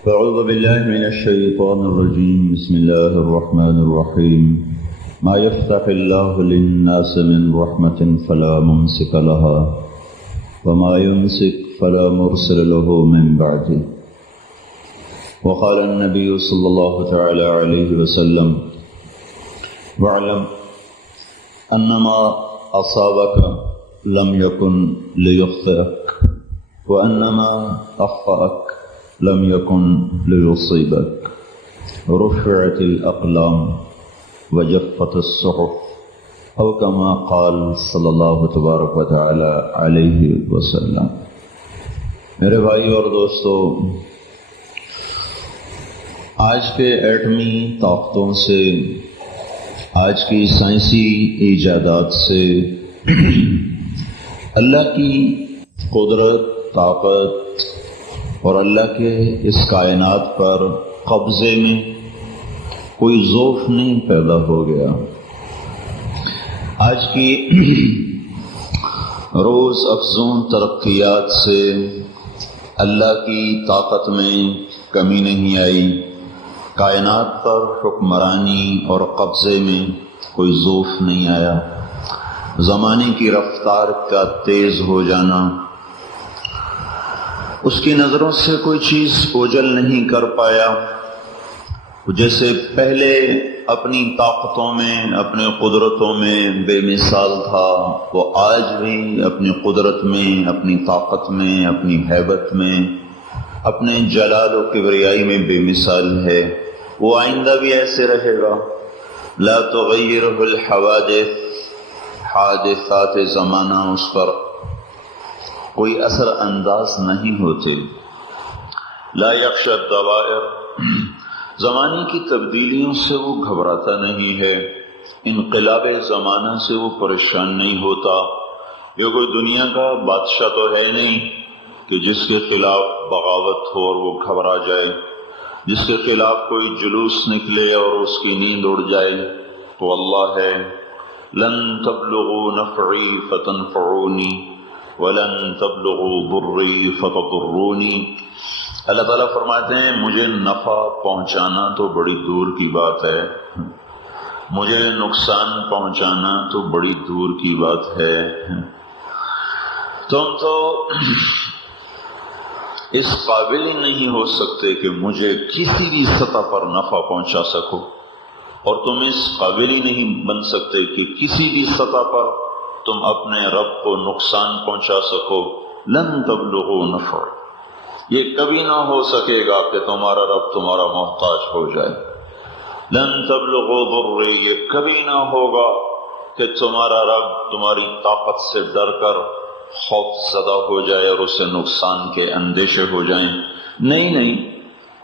أعوذ بالله من الشيطان الرجيم. بسم الله الرحمن الرحيم. ما يفتح الله للناس من رحمة فلا ممسك لها وما يمسك فلا مرسل له من بعده. وقال النبي صلى الله تعالى عليه وسلم: واعلم أنما أصابك لم يكن ليخطئك وأنما أخطأك لم يكن ليصيبك. رفعت الأقلام وجفت الصحف أو كما قال صلی اللہ تبارک و تعالی علیہ وسلم. میرے بھائی اور دوستو، آج کے ایٹمی طاقتوں سے، آج کی سائنسی ایجادات سے اللہ کی قدرت، طاقت اور اللہ کے اس کائنات پر قبضے میں کوئی ضعف نہیں پیدا ہو گیا. آج کی روز افزون ترقیات سے اللہ کی طاقت میں کمی نہیں آئی، کائنات پر حکمرانی اور قبضے میں کوئی ضعف نہیں آیا. زمانے کی رفتار کا تیز ہو جانا، اس کی نظروں سے کوئی چیز اوجھل نہیں کر پایا. جیسے پہلے اپنی طاقتوں میں، اپنے قدرتوں میں بے مثال تھا، وہ آج بھی اپنی قدرت میں، اپنی طاقت میں، اپنی ہیبت میں، اپنے جلال و کبریائی میں بے مثال ہے. وہ آئندہ بھی ایسے رہے گا. لا تغیرہ الحوادث، حادثات زمانہ اس پر کوئی اثر انداز نہیں ہوتے. لا یخشی الدوائر، زمانے کی تبدیلیوں سے وہ گھبراتا نہیں ہے. انقلاب زمانہ سے وہ پریشان نہیں ہوتا. یہ کوئی دنیا کا بادشاہ تو ہے نہیں کہ جس کے خلاف بغاوت ہو اور وہ گھبرا جائے، جس کے خلاف کوئی جلوس نکلے اور اس کی نیند اڑ جائے. تو اللہ ہے: لن تبلغوا نفعی فتنفعونی وَلَن تَبْلُغُوا ضُرِّي فَتَضُرُّونِي. اللہ تعالیٰ فرماتے ہیں مجھے نفع پہنچانا تو بڑی دور کی بات ہے، مجھے نقصان پہنچانا تو بڑی دور کی بات ہے. تم تو اس قابل نہیں ہو سکتے کہ مجھے کسی بھی سطح پر نفع پہنچا سکو، اور تم اس قابل ہی نہیں بن سکتے کہ کسی بھی سطح پر تم اپنے رب کو نقصان پہنچا سکو. لن تبلغوا نفع، یہ کبھی نہ ہو سکے گا کہ تمہارا رب تمہارا محتاج ہو جائے. لن تبلغوا ضر، یہ کبھی نہ ہوگا کہ تمہارا رب تمہاری طاقت سے ڈر کر خوف زدہ ہو جائے اور اسے نقصان کے اندیشے ہو جائیں. نہیں،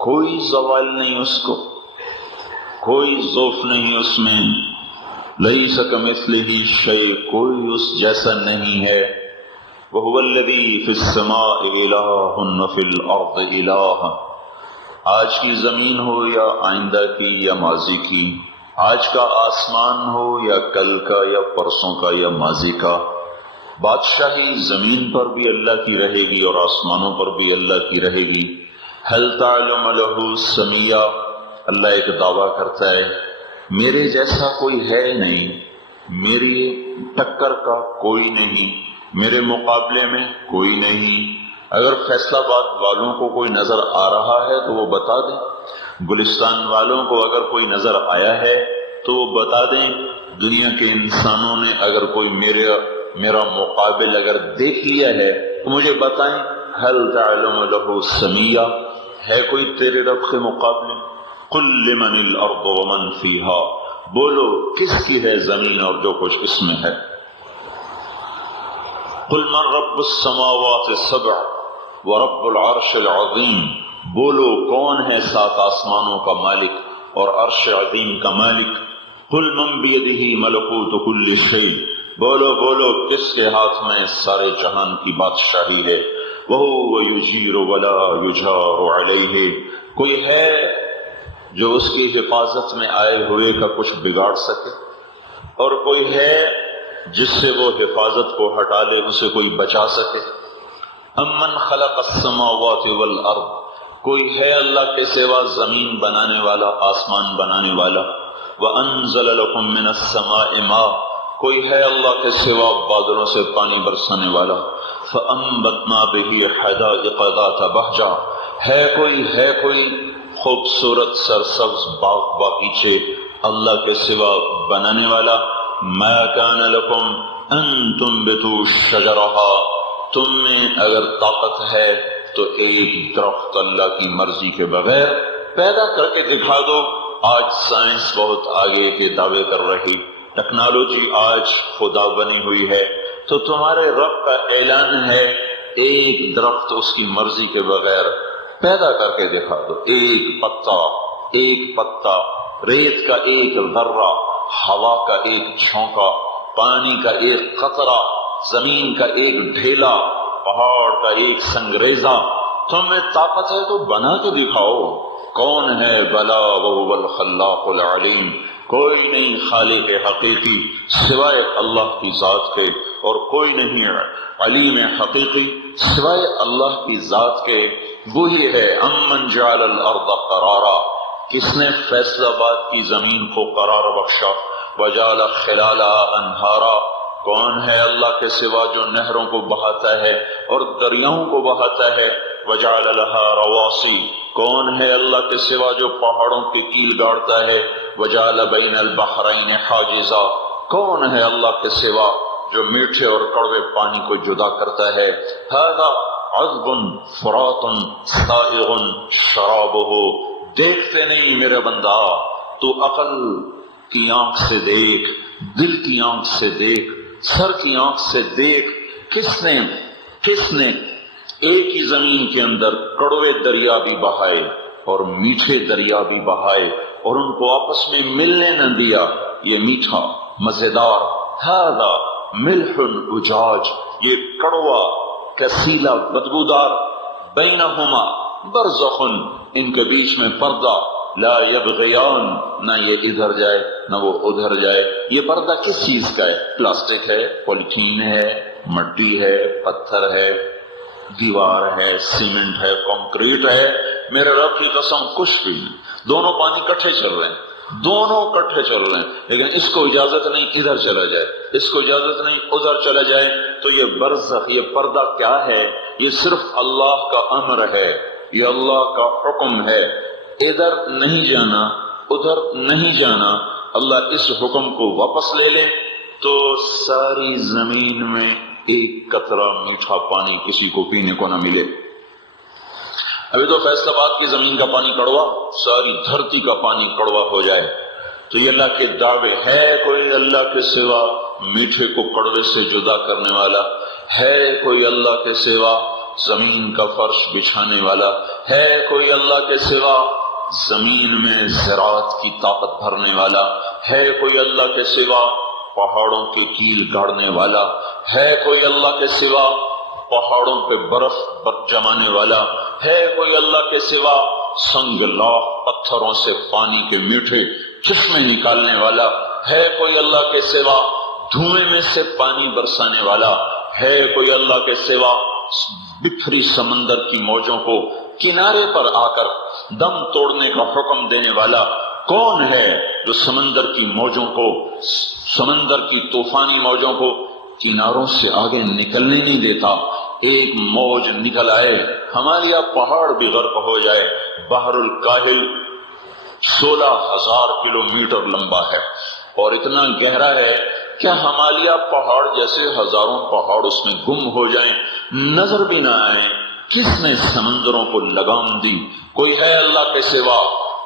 کوئی زوال نہیں اس کو، کوئی ضعف نہیں اس میں. لیس کمثلہ شیء، کوئی اس جیسا نہیں ہے. وہو الذی فی السماء الہ وفی الارض الہ. آج کی زمین ہو یا آئندہ کی یا ماضی کی، آج کا آسمان ہو یا کل کا یا پرسوں کا یا ماضی کا، بادشاہی زمین پر بھی اللہ کی رہے گی اور آسمانوں پر بھی اللہ کی رہے گی. هل تعلم له سمیہ، اللہ ایک دعویٰ کرتا ہے میرے جیسا کوئی ہے نہیں، میری ٹکر کا کوئی نہیں، میرے مقابلے میں کوئی نہیں. اگر فیصلہ آباد والوں کو کوئی نظر آ رہا ہے تو وہ بتا دیں، گلستان والوں کو اگر کوئی نظر آیا ہے تو وہ بتا دیں. دنیا کے انسانوں نے اگر کوئی میرا مقابل اگر دیکھ لیا ہے تو مجھے بتائیں. هل تعلم له سمیہ، ہے کوئی تیرے رب کے مقابلے؟ قل لمن الارض ومن فیہا، بولو کس کی ہے زمین اور جو کچھ اس میں ہے. قل من رب السماوات السبع ورب العرش العظیم، بولو کون ہے 7 آسمانوں کا مالک اور عرش عظیم کا مالک. قل من بیدہ ملکوت کل شیء، بولو کس کے ہاتھ میں سارے جہان کی بادشاہی ہے. وہو یجیر ولا یجار علیہ، کوئی ہے جو اس کی حفاظت میں آئے ہوئے کا کچھ بگاڑ سکے، اور کوئی ہے جس سے وہ حفاظت کو ہٹا لے اسے کوئی بچا سکے. امن خلق السماوات والارض، کوئی ہے اللہ کے سوا زمین بنانے والا، آسمان بنانے والا؟ وَأَنزَلَ لَكُم مِّنَ السَّمَاءِ مَاءً، کوئی ہے اللہ کے سوا بادلوں سے پانی برسانے والا؟ فَأَنبَتْنَا بِهِ حَدَائِقَ ذَاتَ بَهْجَةٍ، ہے کوئی خوبصورت سرسبز باغ باغیچے اللہ کے سوا بنانے والا؟ مَا كَانَ لَكُمْ أَن تُنبِتُوا شَجَرَهَا، تم میں اگر طاقت ہے تو ایک درخت اللہ کی مرضی کے بغیر پیدا کر کے دکھا دو۔ آج سائنس بہت آگے کے دعوے کر رہی، ٹیکنالوجی آج خدا بنی ہوئی ہے، تو تمہارے رب کا اعلان ہے ایک درخت اس کی مرضی کے بغیر پیدا کر کے دکھا دو۔ ایک پتا، ریت کا ایک ذرہ، ہوا کا ایک جھونکا، پانی کا ایک قطرہ، زمین کا ایک ڈھیلا، پہاڑ کا ایک سنگریزہ، تم میں طاقت ہے تو بنا کے دکھاؤ۔ کون ہے؟ بلا وهو الخلاق العلیم، کوئی نہیں خالق حقیقی سوائے اللہ کی ذات کے، اور کوئی نہیں علیم حقیقی سوائے اللہ کی ذات کے۔ وہی ہے امن جعل الارض قرارا، کس نے فیصل آباد کی زمین کو قرار بخشا، وجعل خلالها انہارا، کون ہے اللہ کے سوا جو نہروں کو بہاتا ہے اور دریاؤں کو بہاتا ہے؟ وجعل لها رواسی، کون ہے اللہ کے سوا جو پہاڑوں کی کیل گاڑتا ہے؟ وجعل بین البحرین حاجزا، کون ہے اللہ کے سوا جو میٹھے اور کڑوے پانی کو جدا کرتا ہے؟ ھذا عذب فرات سائغ شرابہ، دیکھتے نہیں میرے بندہ، تو عقل کی آنکھ سے دیکھ، دل کی آنکھ سے دیکھ، سر کی آنکھ سے دیکھ، کس نے ایک ہی زمین کے اندر کڑوے دریا بھی بہائے اور میٹھے دریا بھی بہائے اور ان کو آپس میں ملنے نہ دیا؟ یہ میٹھا مزیدار، ھذا ملح اجاج، یہ کڑوا کسیلا بدبودار، بینہما برزخ، ان کے بیچ میں پردہ، لا یبغیان، نہ یہ ادھر جائے نہ وہ ادھر جائے۔ یہ پردہ کس چیز کا ہے؟ پلاسٹک ہے، پولیتھین ہے، مٹی ہے، پتھر ہے، دیوار ہے، سیمنٹ ہے، کنکریٹ ہے؟ میرے رب کی قسم کچھ بھی نہیں، دونوں پانی کٹھے چل رہے ہیں، لیکن اس کو اجازت نہیں ادھر چلا جائے، اس کو اجازت نہیں ادھر چلا جائے۔ تو یہ برزخ، یہ پردہ کیا ہے؟ یہ صرف اللہ کا امر ہے، یہ اللہ کا حکم ہے، ادھر نہیں جانا ادھر نہیں جانا۔ اللہ اس حکم کو واپس لے لے تو ساری زمین میں ایک قطرہ میٹھا پانی کسی کو پینے کو نہ ملے۔ ابھی تو فیصل آباد کی زمین کا پانی کڑوا، ساری دھرتی کا پانی کڑوا ہو جائے تو یہ اللہ کے دعوے ہے؟ کوئی اللہ کے سوا میٹھے کو کڑوے سے جدا کرنے والا ہے؟ کوئی اللہ کے سوا زمین کا فرش بچھانے والا ہے؟ کوئی اللہ کے سوا زمین میں زراعت کی طاقت بھرنے والا ہے؟ کوئی اللہ کے سوا پہاڑوں کی کیل گاڑنے والا ہے؟ کوئی اللہ کے سوا پہاڑوں پہ برف جمانے والا ہے؟ کوئی اللہ کے سوا سنگ لاخ پتھروں سے پانی کے میٹھے چشمے نکالنے والا ہے؟ کوئی اللہ کے سوا دھوئیں میں سے پانی برسانے والا ہے؟ کوئی اللہ کے سوا بکھری سمندر کی موجوں کو کنارے پر آ کر دم توڑنے کا حکم دینے والا کون ہے جو سمندر کی موجوں کو، سمندر کی طوفانی موجوں کو کناروں سے آگے نکلنے نہیں دیتا؟ ایک موج نکل آئے، ہمالیہ پہاڑ بھی غرق ہو جائے۔ بحر الکاہل 16,000 کلومیٹر لمبا ہے اور اتنا گہرا ہے کہ ہمالیہ پہاڑ جیسے ہزاروں پہاڑ اس میں گم ہو جائیں، نظر بھی نہ آئیں۔ کس نے سمندروں کو لگام دی؟ کوئی ہے اللہ کے سوا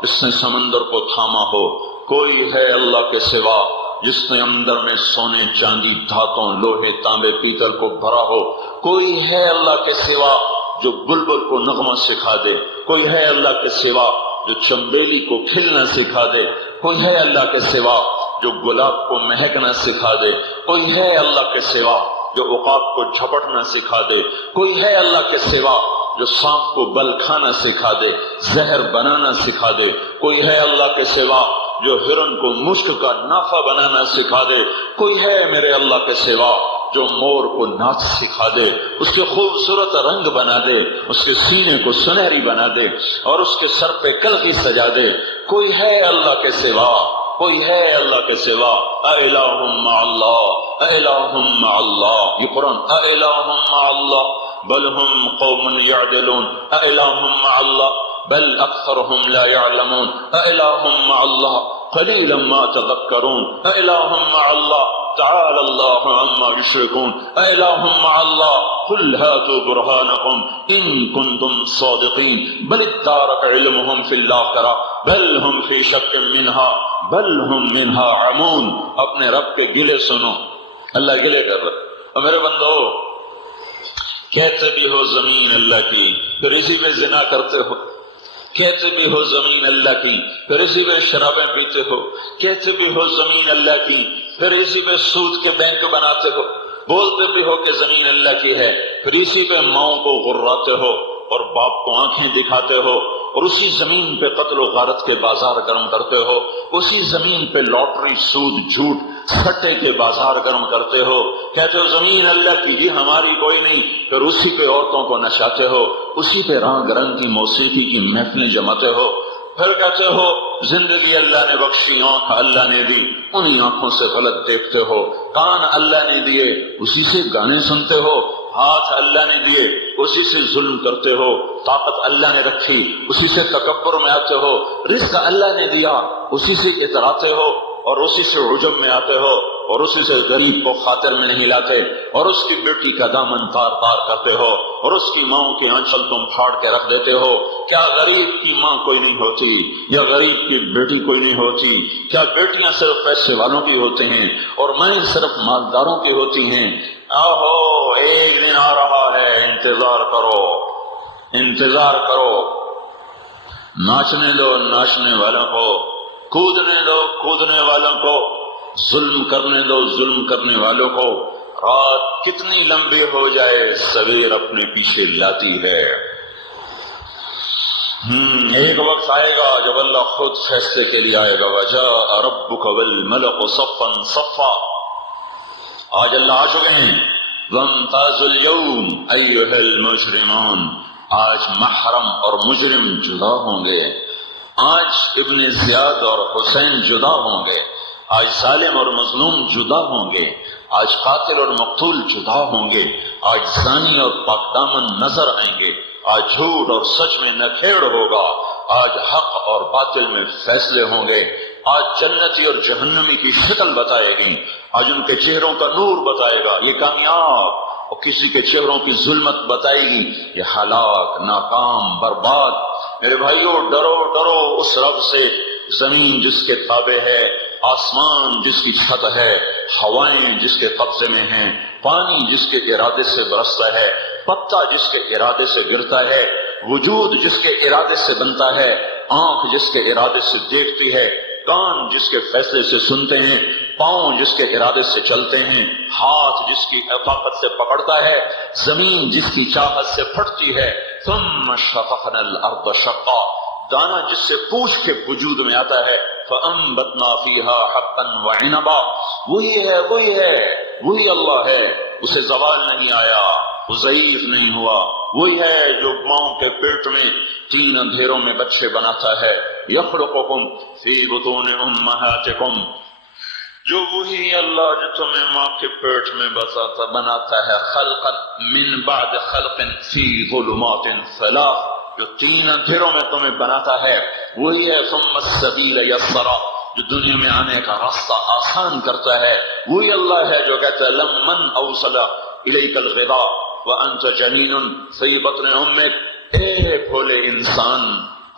جس نے سمندر کو تھاما ہو؟ کوئی ہے اللہ کے سوا جس نے اندر میں سونے چاندی دھاتوں لوہے تانبے پیتل کو بھرا ہو؟ کوئی ہے اللہ کے سوا جو بلبل کو نغمہ سکھا دے؟ کوئی ہے اللہ کے سوا جو چنبیلی کو کھلنا سکھا دے؟ کوئی ہے اللہ کے سوا جو گلاب کو مہکنا سکھا دے؟ کوئی ہے اللہ کے سوا جو عقاب کو جھپٹنا سکھا دے؟ کوئی ہے اللہ کے سوا جو سانپ کو بل کھانا سکھا دے، زہر بنانا سکھا دے؟ کوئی ہے اللہ کے سوا جو ہرن کو مشک کا نافہ بنانا سکھا دے؟ کوئی ہے میرے اللہ کے سوا جو مور کو ناچ سکھا دے، اس کے خوبصورت رنگ بنا دے، اس کے سینے کو سنہری بنا دے اور اس کے سر پہ کلگی سجا دے۔ کوئی ہے اللہ کے سوا؟ کوئی ہے اللہ کے سوا؟ اِلٰہٌ مع اللہ، اِلٰہٌ مع اللہ، یہ قرآن، اِلٰہٌ مع اللہ بل ہم قوم یعدلون، اِلٰہٌ مع اللہ بل اکثرهم لا يعلمون، اِلٰہٌ مع اللہ قلیلا ما تذکرون، اِلٰہٌ مع اللہ تعالی اللہ عما یشرکون، اِلٰہٌ مع اللہ قل ہاتوا برہانکم ان کنتم صادقین بل ادارک علمهم فی الآخرہ بل ہم فی شک منها بل ہم منها عمون۔ اپنے رب کے گلے سنو، اللہ گلے کر رہا ہے۔ اور میرے بندو، کہتے بھی ہو زمین اللہ کی پھر اسی میں زنا کرتے ہو، کہتے بھی ہو زمین اللہ کی پھر اسی پہ شرابیں پیتے ہو، کہتے بھی ہو زمین اللہ کی پھر اسی پہ سود کے بینک بناتے ہو، بولتے بھی ہو کہ زمین اللہ کی ہے پھر اسی پہ ماؤں کو غراتے ہو اور باپ کو آنکھیں دکھاتے ہو، اور اسی زمین پہ قتل و غارت کے بازار گرم کرتے ہو، اسی زمین پہ لاٹری، سود، جھوٹ، سٹے کے بازار گرم کرتے ہو، کہتے ہو زمین اللہ کی، جی ہماری کوئی نہیں، پھر اسی پہ عورتوں کو نشاتے ہو، اسی پہ رنگ رنگ کی موسیقی کی محفلیں جماتے ہو، پھر کہتے ہو زندگی اللہ نے بخشی، آنکھ اللہ نے دی، انہی آنکھوں سے غلط دیکھتے ہو، کان اللہ نے دیے اسی سے گانے سنتے ہو، ہاتھ اللہ نے دیے اسی سے ظلم کرتے ہو، طاقت اللہ نے رکھی اسی سے تکبر میں آتے ہو، رزق اللہ نے دیا اسی سے اتراتے ہو اور اسی سے عجب میں آتے ہو، اور اسی سے غریب کو خاطر میں نہیں لاتے، اور اس کی بیٹی کا دامن تار تار کرتے ہو، اور اس کی ماں کی آنچل تم پھاڑ کے رکھ دیتے ہو۔ کیا غریب کی ماں کوئی نہیں ہوتی؟ یا غریب کی بیٹی کوئی نہیں ہوتی؟ کیا بیٹیاں صرف پیسے والوں کی ہوتی ہیں اور مائیں صرف مالداروں کی ہوتی ہیں؟ آہو، ایک دن آ رہا ہے، انتظار کرو، انتظار کرو، ناچنے دو ناچنے والوں کو، کودنے دو کودنے والوں کو، ظلم کرنے دو ظلم کرنے والوں کو۔ رات کتنی لمبی ہو جائے سویر اپنے پیچھے لاتی ہے۔ ایک وقت آئے گا جب اللہ خود فیصلے کے لیے آئے گا، وجاء ربک والملک صفا صفا۔ آج اللہ آ چکے ہیں، وامتازوا اليوم ایھا المجرمون۔ آج محرم اور مجرم جدا ہوں گے، آج ابن زیاد اور حسین جدا ہوں گے، آج ظالم اور مظلوم جدا ہوں گے، آج قاتل اور مقتول جدا ہوں گے، آج زانی اور پاک دامن نظر آئیں گے، آج جھوٹ اور سچ میں نکھیڑ ہوگا، آج حق اور باطل میں فیصلے ہوں گے، آج جنتی اور جہنمی کی شکل بتائے گی، آج ان کے چہروں کا نور بتائے گا یہ کامیاب، اور کسی کے چہروں کی ظلمت بتائے گی یہ ہلاک، ناکام، برباد۔ میرے بھائیوں، ڈرو ڈرو اس رب سے، زمین جس کے تابع ہے، آسمان جس کی چھت ہے، ہوائیں جس کے قبضے میں ہیں، پانی جس کے ارادے سے برستا ہے، پتا جس کے ارادے سے گرتا ہے، وجود جس کے ارادے سے بنتا ہے، آنکھ جس کے ارادے سے دیکھتی ہے، کان جس کے فیصلے سے سنتے ہیں، پاؤں جس کے ارادے سے چلتے ہیں، ہاتھ جس کی طاقت سے پکڑتا ہے، زمین جس کی چاہت سے پھٹتی ہے۔ ثم شققنا الارض شقا، دانا جس سے پوچھ کے وجود میں آتا ہے، فانبتنا فیہا حبا وعنبا۔ وہی ہے، وہی ہے، وہی اللہ ہے، اسے زوال نہیں آیا، وہ ضعیف نہیں ہوا، وہی ہے جو ماؤں کے پیٹ میں 3 اندھیروں میں بچے بناتا ہے، یخلقکم فی بطون امہاتکم، جو وہی اللہ جو تمہیں ماں کے پیٹ میں بناتا ہے، خلقا من بعد خلق فی ظلمات ثلاث، جو 3 اندھیروں میں تمہیں بناتا ہے، وہی ہے ثم السبیل یسرا، جو دنیا میں آنے کا راستہ آسان کرتا ہے، وہی اللہ ہے جو کہتا ہے لمن اوصل الیک الغذاء وانت جنین فی بطن امک۔ اے بھولے انسان،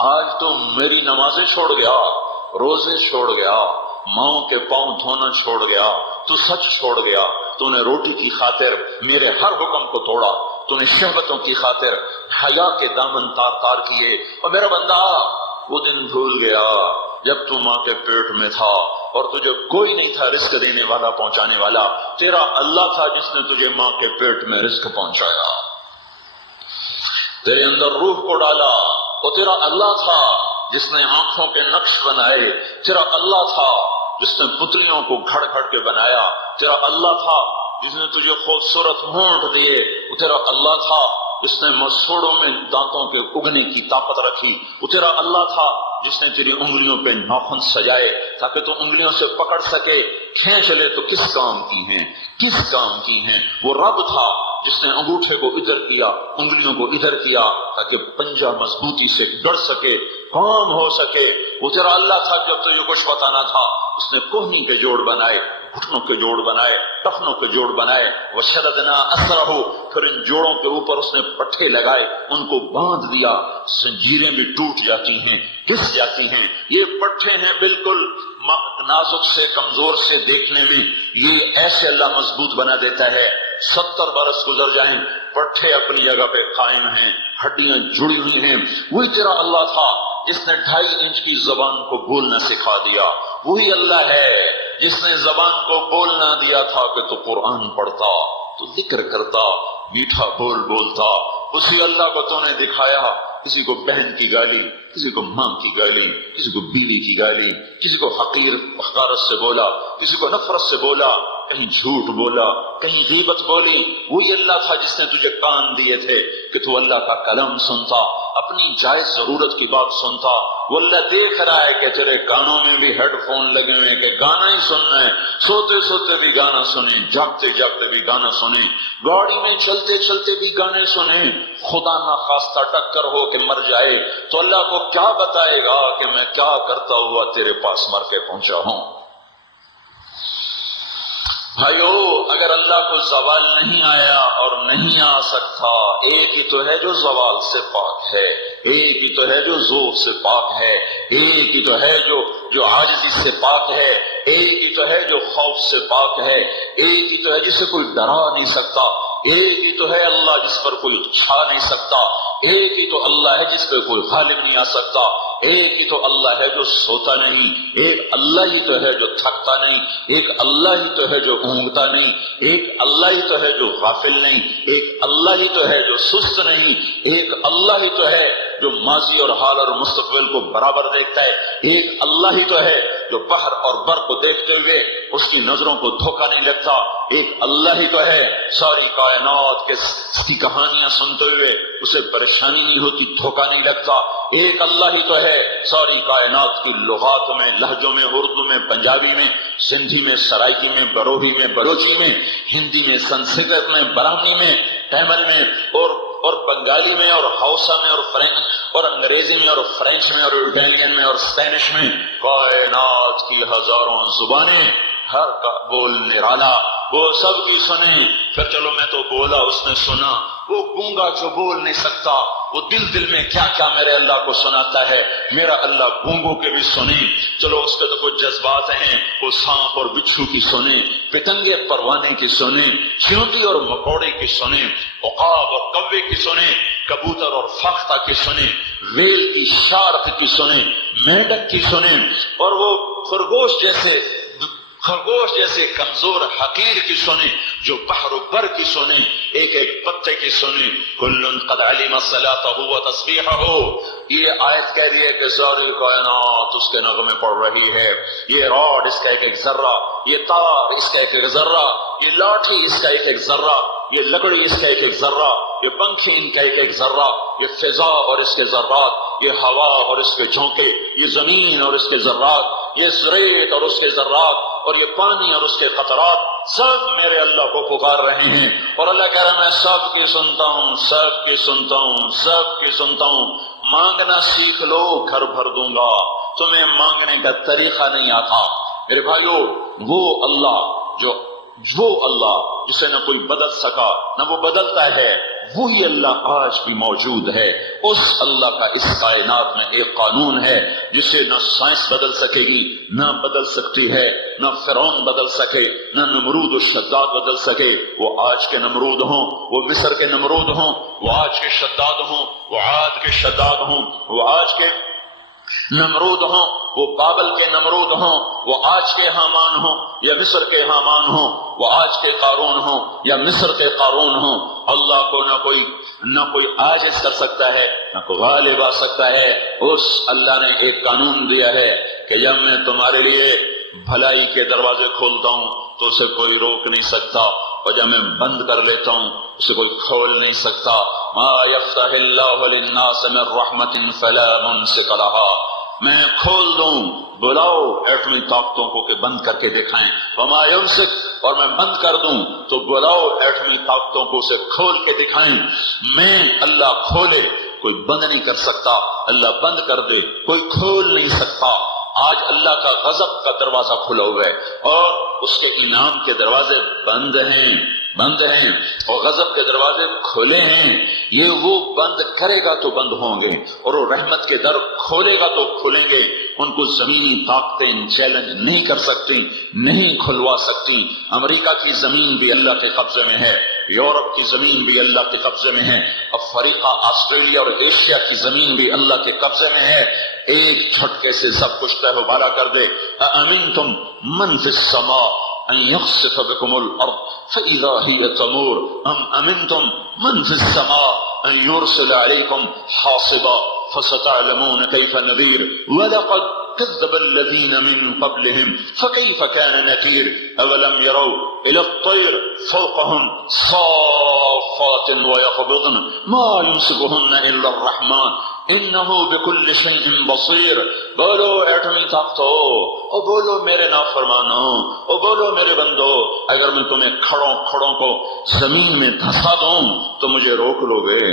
آج تو میری نمازیں چھوڑ گیا، روزے چھوڑ گیا، ماؤں کے پاؤں دھونا چھوڑ گیا، تو سچ چھوڑ گیا، تو نے روٹی کی خاطر میرے ہر حکم کو توڑا، تو نے شہوتوں کی خاطر حیا کے دامن تار تار کیے۔ اور میرا بندہ، وہ دن بھول گیا جب تو ماں کے پیٹ میں تھا اور تجھے کوئی نہیں تھا رزق دینے والا، پہنچانے والا، تیرا اللہ تھا جس نے تجھے ماں کے پیٹ میں رزق پہنچایا، تیرے اندر روح کو ڈالا، وہ تیرا اللہ تھا جس نے آنکھوں کے نقش بنائے، تیرا اللہ تھا جس نے پتلیوں کو گھڑ گھڑ کے بنایا، تیرا اللہ تھا جس نے تجھے خوبصورت ہونٹ دیے وہ تیرا اللہ تھا، جس نے مسوڑوں میں دانتوں کے اگنے کی طاقت رکھی وہ تیرا اللہ تھا، جس نے تیری انگلیوں پہ ناخن سجائے تاکہ تو انگلیوں سے پکڑ سکے، کھینچ لے تو کس کام کی ہیں، کس کام کی ہیں۔ وہ رب تھا جس نے انگوٹھے کو ادھر کیا، انگلیوں کو ادھر کیا تاکہ پنجہ مضبوطی سے ڈر سکے، کام ہو سکے۔ وہ تیرا اللہ تھا جب تجھے کچھ پتا نہ تھا، اس نے کوہنی کے جوڑ بنائے، گھٹنوں کے جوڑ بنائے، ٹخنوں کے جوڑ بنائے، وشددنا اسرہ، پھر ان جوڑوں کے اوپر اس نے پٹھے لگائے، ان کو باندھ دیا، زنجیریں بھی ٹوٹ جاتی ہیں، گھس جاتی ہیں۔ یہ پٹھے ہیں بالکل نازک سے کمزور سے دیکھنے میں، یہ ایسے اللہ مضبوط بنا دیتا ہے۔ 70 برس گزر جائیں پٹھے اپنی جگہ پہ قائم ہیں، ہڈیاں جڑی ہوئی ہیں۔ وہی تیرا اللہ تھا جس نے 2.5 انچ کی زبان کو بولنا سکھا دیا، وہی اللہ ہے جس نے زبان کو بولنا دیا تھا کہ تو قرآن پڑھتا، تو ذکر کرتا، میٹھا بول بولتا۔ اسی اللہ کو تو نے دکھایا کسی کو بہن کی گالی، کسی کو ماں کی گالی، کسی کو بیوی کی گالی، کسی کو حقیر حقارت سے بولا، کسی کو نفرت سے بولا، کہیں جھوٹ بولا، کہیں غیبت بولی۔ وہی اللہ تھا جس نے تجھے کان دیے تھے کہ تو اللہ کا کلام سنتا، اپنی جائز ضرورت کی بات سنتا۔ وہ اللہ دیکھ رہا ہے کہ تیرے کانوں میں بھی ہیڈ فون لگے ہوئے ہیں کہ گانا ہی سننا ہے، سوتے سوتے بھی گانا سنیں، جاگتے جاگتے بھی گانا سنیں، گاڑی میں چلتے چلتے بھی گانے سنیں۔ خدا نہ خواستہ ٹکر ہو کہ مر جائے تو اللہ کو کیا بتائے گا کہ میں کیا کرتا ہوا تیرے پاس مر کے پہنچا ہوں۔ بھائیو، اگر اللہ کو زوال نہیں آیا اور نہیں آ سکتا، ایک ہی تو ہے جو زوال سے پاک ہے، ایک ہی تو ہے جو ذوق سے پاک ہے، ایک ہی تو ہے جو عاجزی سے پاک ہے، ایک ہی تو ہے جو خوف سے پاک ہے، ایک ہی تو ہے جسے کوئی ڈرا نہیں سکتا، ایک ہی تو ہے اللہ جس پر کوئی چھا نہیں سکتا، ایک ہی تو اللہ ہے جس پہ کوئی غالب نہیں آ سکتا، ایک ہی تو اللہ ہے جو سوتا نہیں، ایک اللہ ہی تو ہے جو تھکتا نہیں، ایک اللہ ہی تو ہے جو اونگتا نہیں، ایک اللہ ہی تو ہے جو غافل نہیں، ایک اللہ ہی تو ہے جو سست نہیں، ایک اللہ ہی تو ہے جو ماضی اور حال اور مستقبل کو برابر دیکھتا ہے، ایک اللہ ہی تو ہے جو بحر اور بر کو دیکھتے ہوئے اس کی نظروں کو دھوکہ نہیں لگتا، ایک اللہ ہی تو ہے ساری کائنات کی کہانیاں سنتے ہوئے اسے پریشانی نہیں ہوتی، دھوکہ نہیں لگتا، ایک اللہ ہی تو ہے ساری کائنات کی لغات میں، لہجوں میں، اردو میں، پنجابی میں، سندھی میں، سرائکی میں، بروہی میں، بلوچی میں، ہندی میں، سنسکرت میں، براہمی میں، تامل میں اور بنگالی میں اور ہاؤسا میں اور انگریزی میں اور فرینچ میں اور اٹالین میں اور اسپینش میں، کائنات کی ہزاروں زبانیں، ہر کا بول نرالا، وہ سب کی سنیں۔ پھر چلو میں تو بولا اس نے سنا، وہ گونگا جو بول نہیں سکتا وہ دل میں کیا کیا میرے اللہ کو سناتا ہے، میرا اللہ گونگوں کے بھی سنے، چلو اس کے تو کچھ جذبات ہیں، وہ سانپ اور بچھو کی سنے، پتنگے پروانے کی سنے، چیونٹی اور مکوڑے کی سنے، عقاب اور کوے کی سنے، کبوتر اور فاختہ کی سنے، ویل کی شارک کی سنے، میڈک کی سنے، اور وہ خرگوش جیسے کمزور حقیر کی سنے، جو بحر و بر کی سنے، ایک ایک پتے کی سنے، کل قد علم صلاته وتسبیحه۔ یہ آیت کہہ رہی ہے کہ ساری کائنات اس کے نغمے پڑھ رہی ہے، یہ راڈ اس کا ایک ایک ذرہ، یہ تار اس کا ایک ایک ذرہ، یہ لاٹھی اس کا ایک ایک ذرہ، یہ لکڑی اس کا ایک ایک ذرہ، یہ پنکھی ان کا ایک ایک ذرہ، یہ فضا اور اس کے ذرات، یہ ہوا اور اس کے جھونکے، یہ زمین اور اس کے ذرات، یہ ریت اور اس کے ذرات، اور یہ پانی اور اس کے قطرات، سب میرے اللہ کو پکار رہے ہیں، اور اللہ کہہ رہا ہے میں سب کی سنتا ہوں، سب کی سنتا ہوں، سب کی سنتا ہوں۔ مانگنا سیکھ لو، گھر بھر دوں گا، تمہیں مانگنے کا طریقہ نہیں آتا۔ میرے بھائیو، وہ اللہ جسے نہ کوئی بدل سکا نہ وہ بدلتا ہے، وہی اللہ آج بھی موجود ہے۔ اس اللہ کا اس کائنات میں ایک قانون ہے جسے نہ سائنس بدل سکے گی، نہ بدل سکتی ہے، نہ فرعون بدل سکے، نہ نمرود و شداد بدل سکے۔ وہ آج کے نمرود ہوں، وہ مصر کے نمرود ہوں، وہ آج کے شداد ہوں، وہ عاد کے شداد ہوں، وہ آج کے نمرود ہوں، وہ بابل کے نمرود ہوں، وہ آج کے حامان ہوں یا مصر کے حامان ہوں، وہ آج کے قارون ہوں یا مصر کے قارون ہوں، اللہ کو نہ کوئی عاجز کر سکتا ہے، نہ کوئی غالب آ سکتا ہے۔ اس اللہ نے ایک قانون دیا ہے کہ جب میں تمہارے لیے بھلائی کے دروازے کھولتا ہوں تو اسے کوئی روک نہیں سکتا، اور جب میں بند کر لیتا ہوں اسے کوئی کھول نہیں سکتا. ما یفتح اللہ للناس من رحمت فلا ممسک لها، میں کھول دوں، بلاؤ ایٹمی طاقتوں کو کہ بند کر کے دکھائیں. وما یمسک، اور میں بند کر دوں تو بلاؤ ایٹمی طاقتوں کو اسے کھول کے دکھائیں. میں اللہ کھولے کوئی بند نہیں کر سکتا، اللہ بند کر دے کوئی کھول نہیں سکتا. آج اللہ کا غضب کا دروازہ کھلا ہوا ہے اور اس کے انعام کے دروازے بند ہیں اور غضب کے دروازے کھلے ہیں. یہ وہ بند کرے گا تو بند ہوں گے اور وہ رحمت کے در کھولے گا تو کھلیں گے. ان کو زمینی طاقتیں چیلنج نہیں کر سکتی، نہیں کھلوا سکتی. امریکہ کی زمین بھی اللہ کے قبضے میں ہے، یورپ کی زمین بھی اللہ کے قبضے میں ہے، افریقہ، آسٹریلیا اور ایشیا کی زمین بھی اللہ کے قبضے میں ہے. ایک جھٹکے سے سب کچھ تہہ و بالا کر دے. اَأَمِنْتُمْ مَنْ فِي السَّمَاءِ أَنْ يَخْسِفَ بِكُمُ الْأَرْضَ فَإِذَا هِيَ تَمُورُ أَمْ أَمِنْتُمْ مَنْ فِي السَّمَاءِ أَنْ يُرْسِلَ عَلَيْكُمْ حَاصِبًا فَسَتَعْلَمُونَ كَيْفَ نَذِيرِ وَلَقَدْ كَذَّبَ الَّذِينَ مِنْ قَبْلِهِمْ فَكَيْفَ كَانَ نَكِيرِ أَوَلَمْ يَرَوْا إِلَى الطَّيْرِ فَوْقَهُمْ صَافَّاتٍ وَيَقْبِضْنَ مَا يُمْسِكُهُنَّ إِلَّا الرَّحْمَنُ انہو بکل شیء بصیر. بولو ایٹمی طاقتو، او بولو میرے نافرمانو، او بولو میرے بندو، اگر میں تمہیں کھڑوں کو زمین میں دھسا دوں تو مجھے روک لو گے؟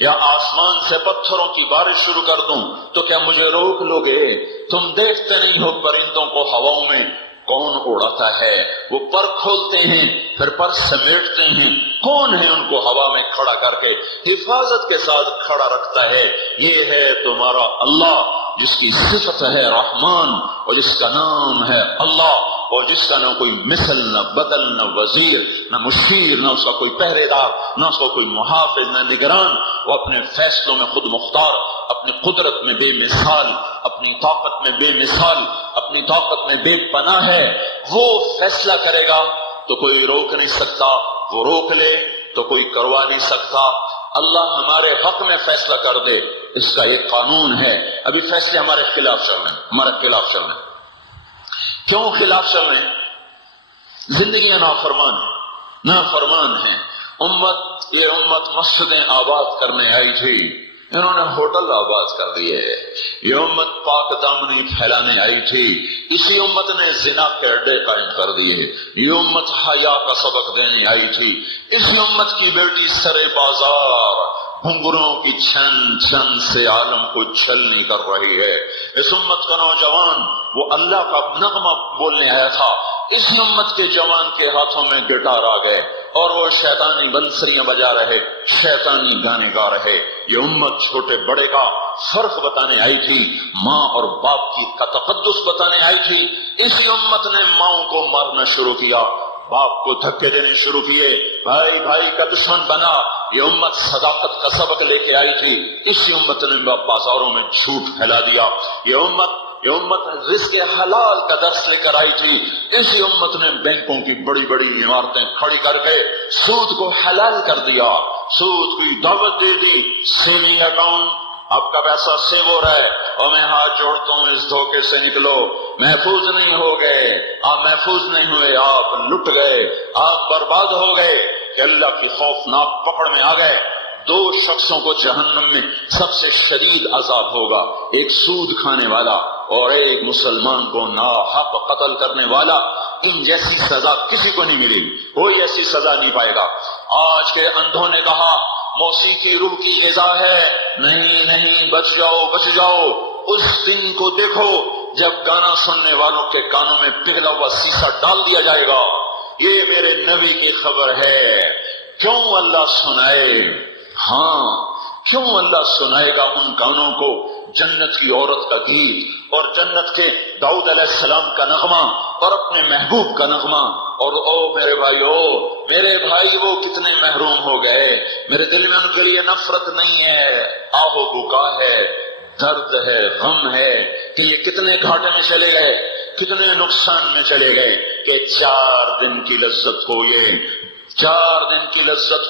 یا آسمان سے پتھروں کی بارش شروع کر دوں تو کیا مجھے روک لو گے؟ تم دیکھتے نہیں ہو پرندوں کو ہواؤں میں کون اڑاتا ہے؟ وہ پر کھولتے ہیں پھر پر سمیٹتے ہیں. کون ہے ان کو ہوا میں کھڑا کر کے حفاظت کے ساتھ کھڑا رکھتا ہے؟ یہ ہے تمہارا اللہ، جس کی صفت ہے رحمان اور جس کا نام ہے اللہ، اور جس کا نہ کوئی مثل، نہ بدل، نہ وزیر، نہ مشیر، نہ اس کا کوئی پہرے دار، نہ اس کا کوئی محافظ، نہ نگران. وہ اپنے فیصلوں میں خود مختار، اپنی قدرت میں بے مثال، اپنی طاقت میں بے مثال، اپنی طاقت میں بے پناہ ہے. وہ فیصلہ کرے گا تو کوئی روک نہیں سکتا، وہ روک لے تو کوئی کروا نہیں سکتا. اللہ ہمارے حق میں فیصلہ کر دے، اس کا ایک قانون ہے. ابھی فیصلے ہمارے خلاف چل رہے ہیں. کیوں خلاف چل رہے ہیں؟ زندگیاں نافرمان ہیں. یہ امت مسجدیں آباد کرنے آئی تھی، انہوں نے ہوٹل آباد کر دیے. یہ امت پاک دامنی پھیلانے آئی تھی، اسی امت نے زنا کے اڈے قائم کر دیے. یہ امت حیا کا سبق دینے آئی تھی، اسی امت کی بیٹی سرے بازار گھنگروں کی چھن سے عالم کو چھلنی کر رہی ہے. اس امت کا نوجوان وہ اللہ کا نغمہ بولنے آیا تھا، اسی امت کے جوان کے ہاتھوں میں گٹار آ گئے اور وہ شیطانی بنسریاں بجا رہے، شیطانی گانے گا رہے. یہ امت چھوٹے بڑے کا فرق بتانے آئی تھی، ماں اور باپ کا تقدس بتانے آئی تھی. اسی امت نے ماؤں کو مارنا شروع کیا، باپ کو دھکے دینے شروع کیے، بھائی کا دشمن بنا. یہ امت صداقت کا سبق لے کے آئی تھی، اسی امت نے بازاروں میں جھوٹ پھیلا دیا. یہ امت رزق حلال کا درس لے کر آئی تھی، اسی امت نے بینکوں کی بڑی بڑی عمارتیں کھڑی کر کے سود کو حلال کر دیا، سود کی دعوت دے دی. سیونگ اکاؤنٹ، آپ کا پیسہ سیو ہو رہا ہے اور میں ہاتھ جوڑتا ہوں اس دھوکے سے نکلو. محفوظ نہیں ہو گئے آپ، محفوظ نہیں ہوئے آپ، لٹ گئے آپ، برباد ہو گئے کہ اللہ کی خوفناک پکڑ میں آ گئے. دو شخصوں کو جہنم میں سب سے شدید عذاب ہوگا، ایک سود کھانے والا اور ایک مسلمان کو ناحق قتل کرنے والا. ان جیسی سزا کسی کو نہیں ملے گی، کوئی ایسی سزا نہیں پائے گا. آج کے اندھوں نے کہا موسیقی روح کی غذا ہے، نہیں بچ جاؤ. اس دن کو دیکھو جب گانا سننے والوں کے کانوں میں پگھلا ہوا سیسا ڈال دیا جائے گا. یہ میرے نبی کی خبر ہے. کیوں اللہ سنائے؟ کیوں اللہ سنائے گا ان گانوں کو؟ جنت کی عورت کا گیت اور جنت کے داؤد علیہ السلام کا نغمہ اور اپنے محبوب کا نغمہ. اور میرے بھائی وہ کتنے محروم ہو گئے. میرے دل میں ان کے لیے نفرت نہیں ہے، آہ و بکا ہے، درد ہے، غم ہے کہ یہ کتنے گھاٹے میں چلے گئے، کتنے نقصان میں چلے گئے کہ 4 دن کی لذت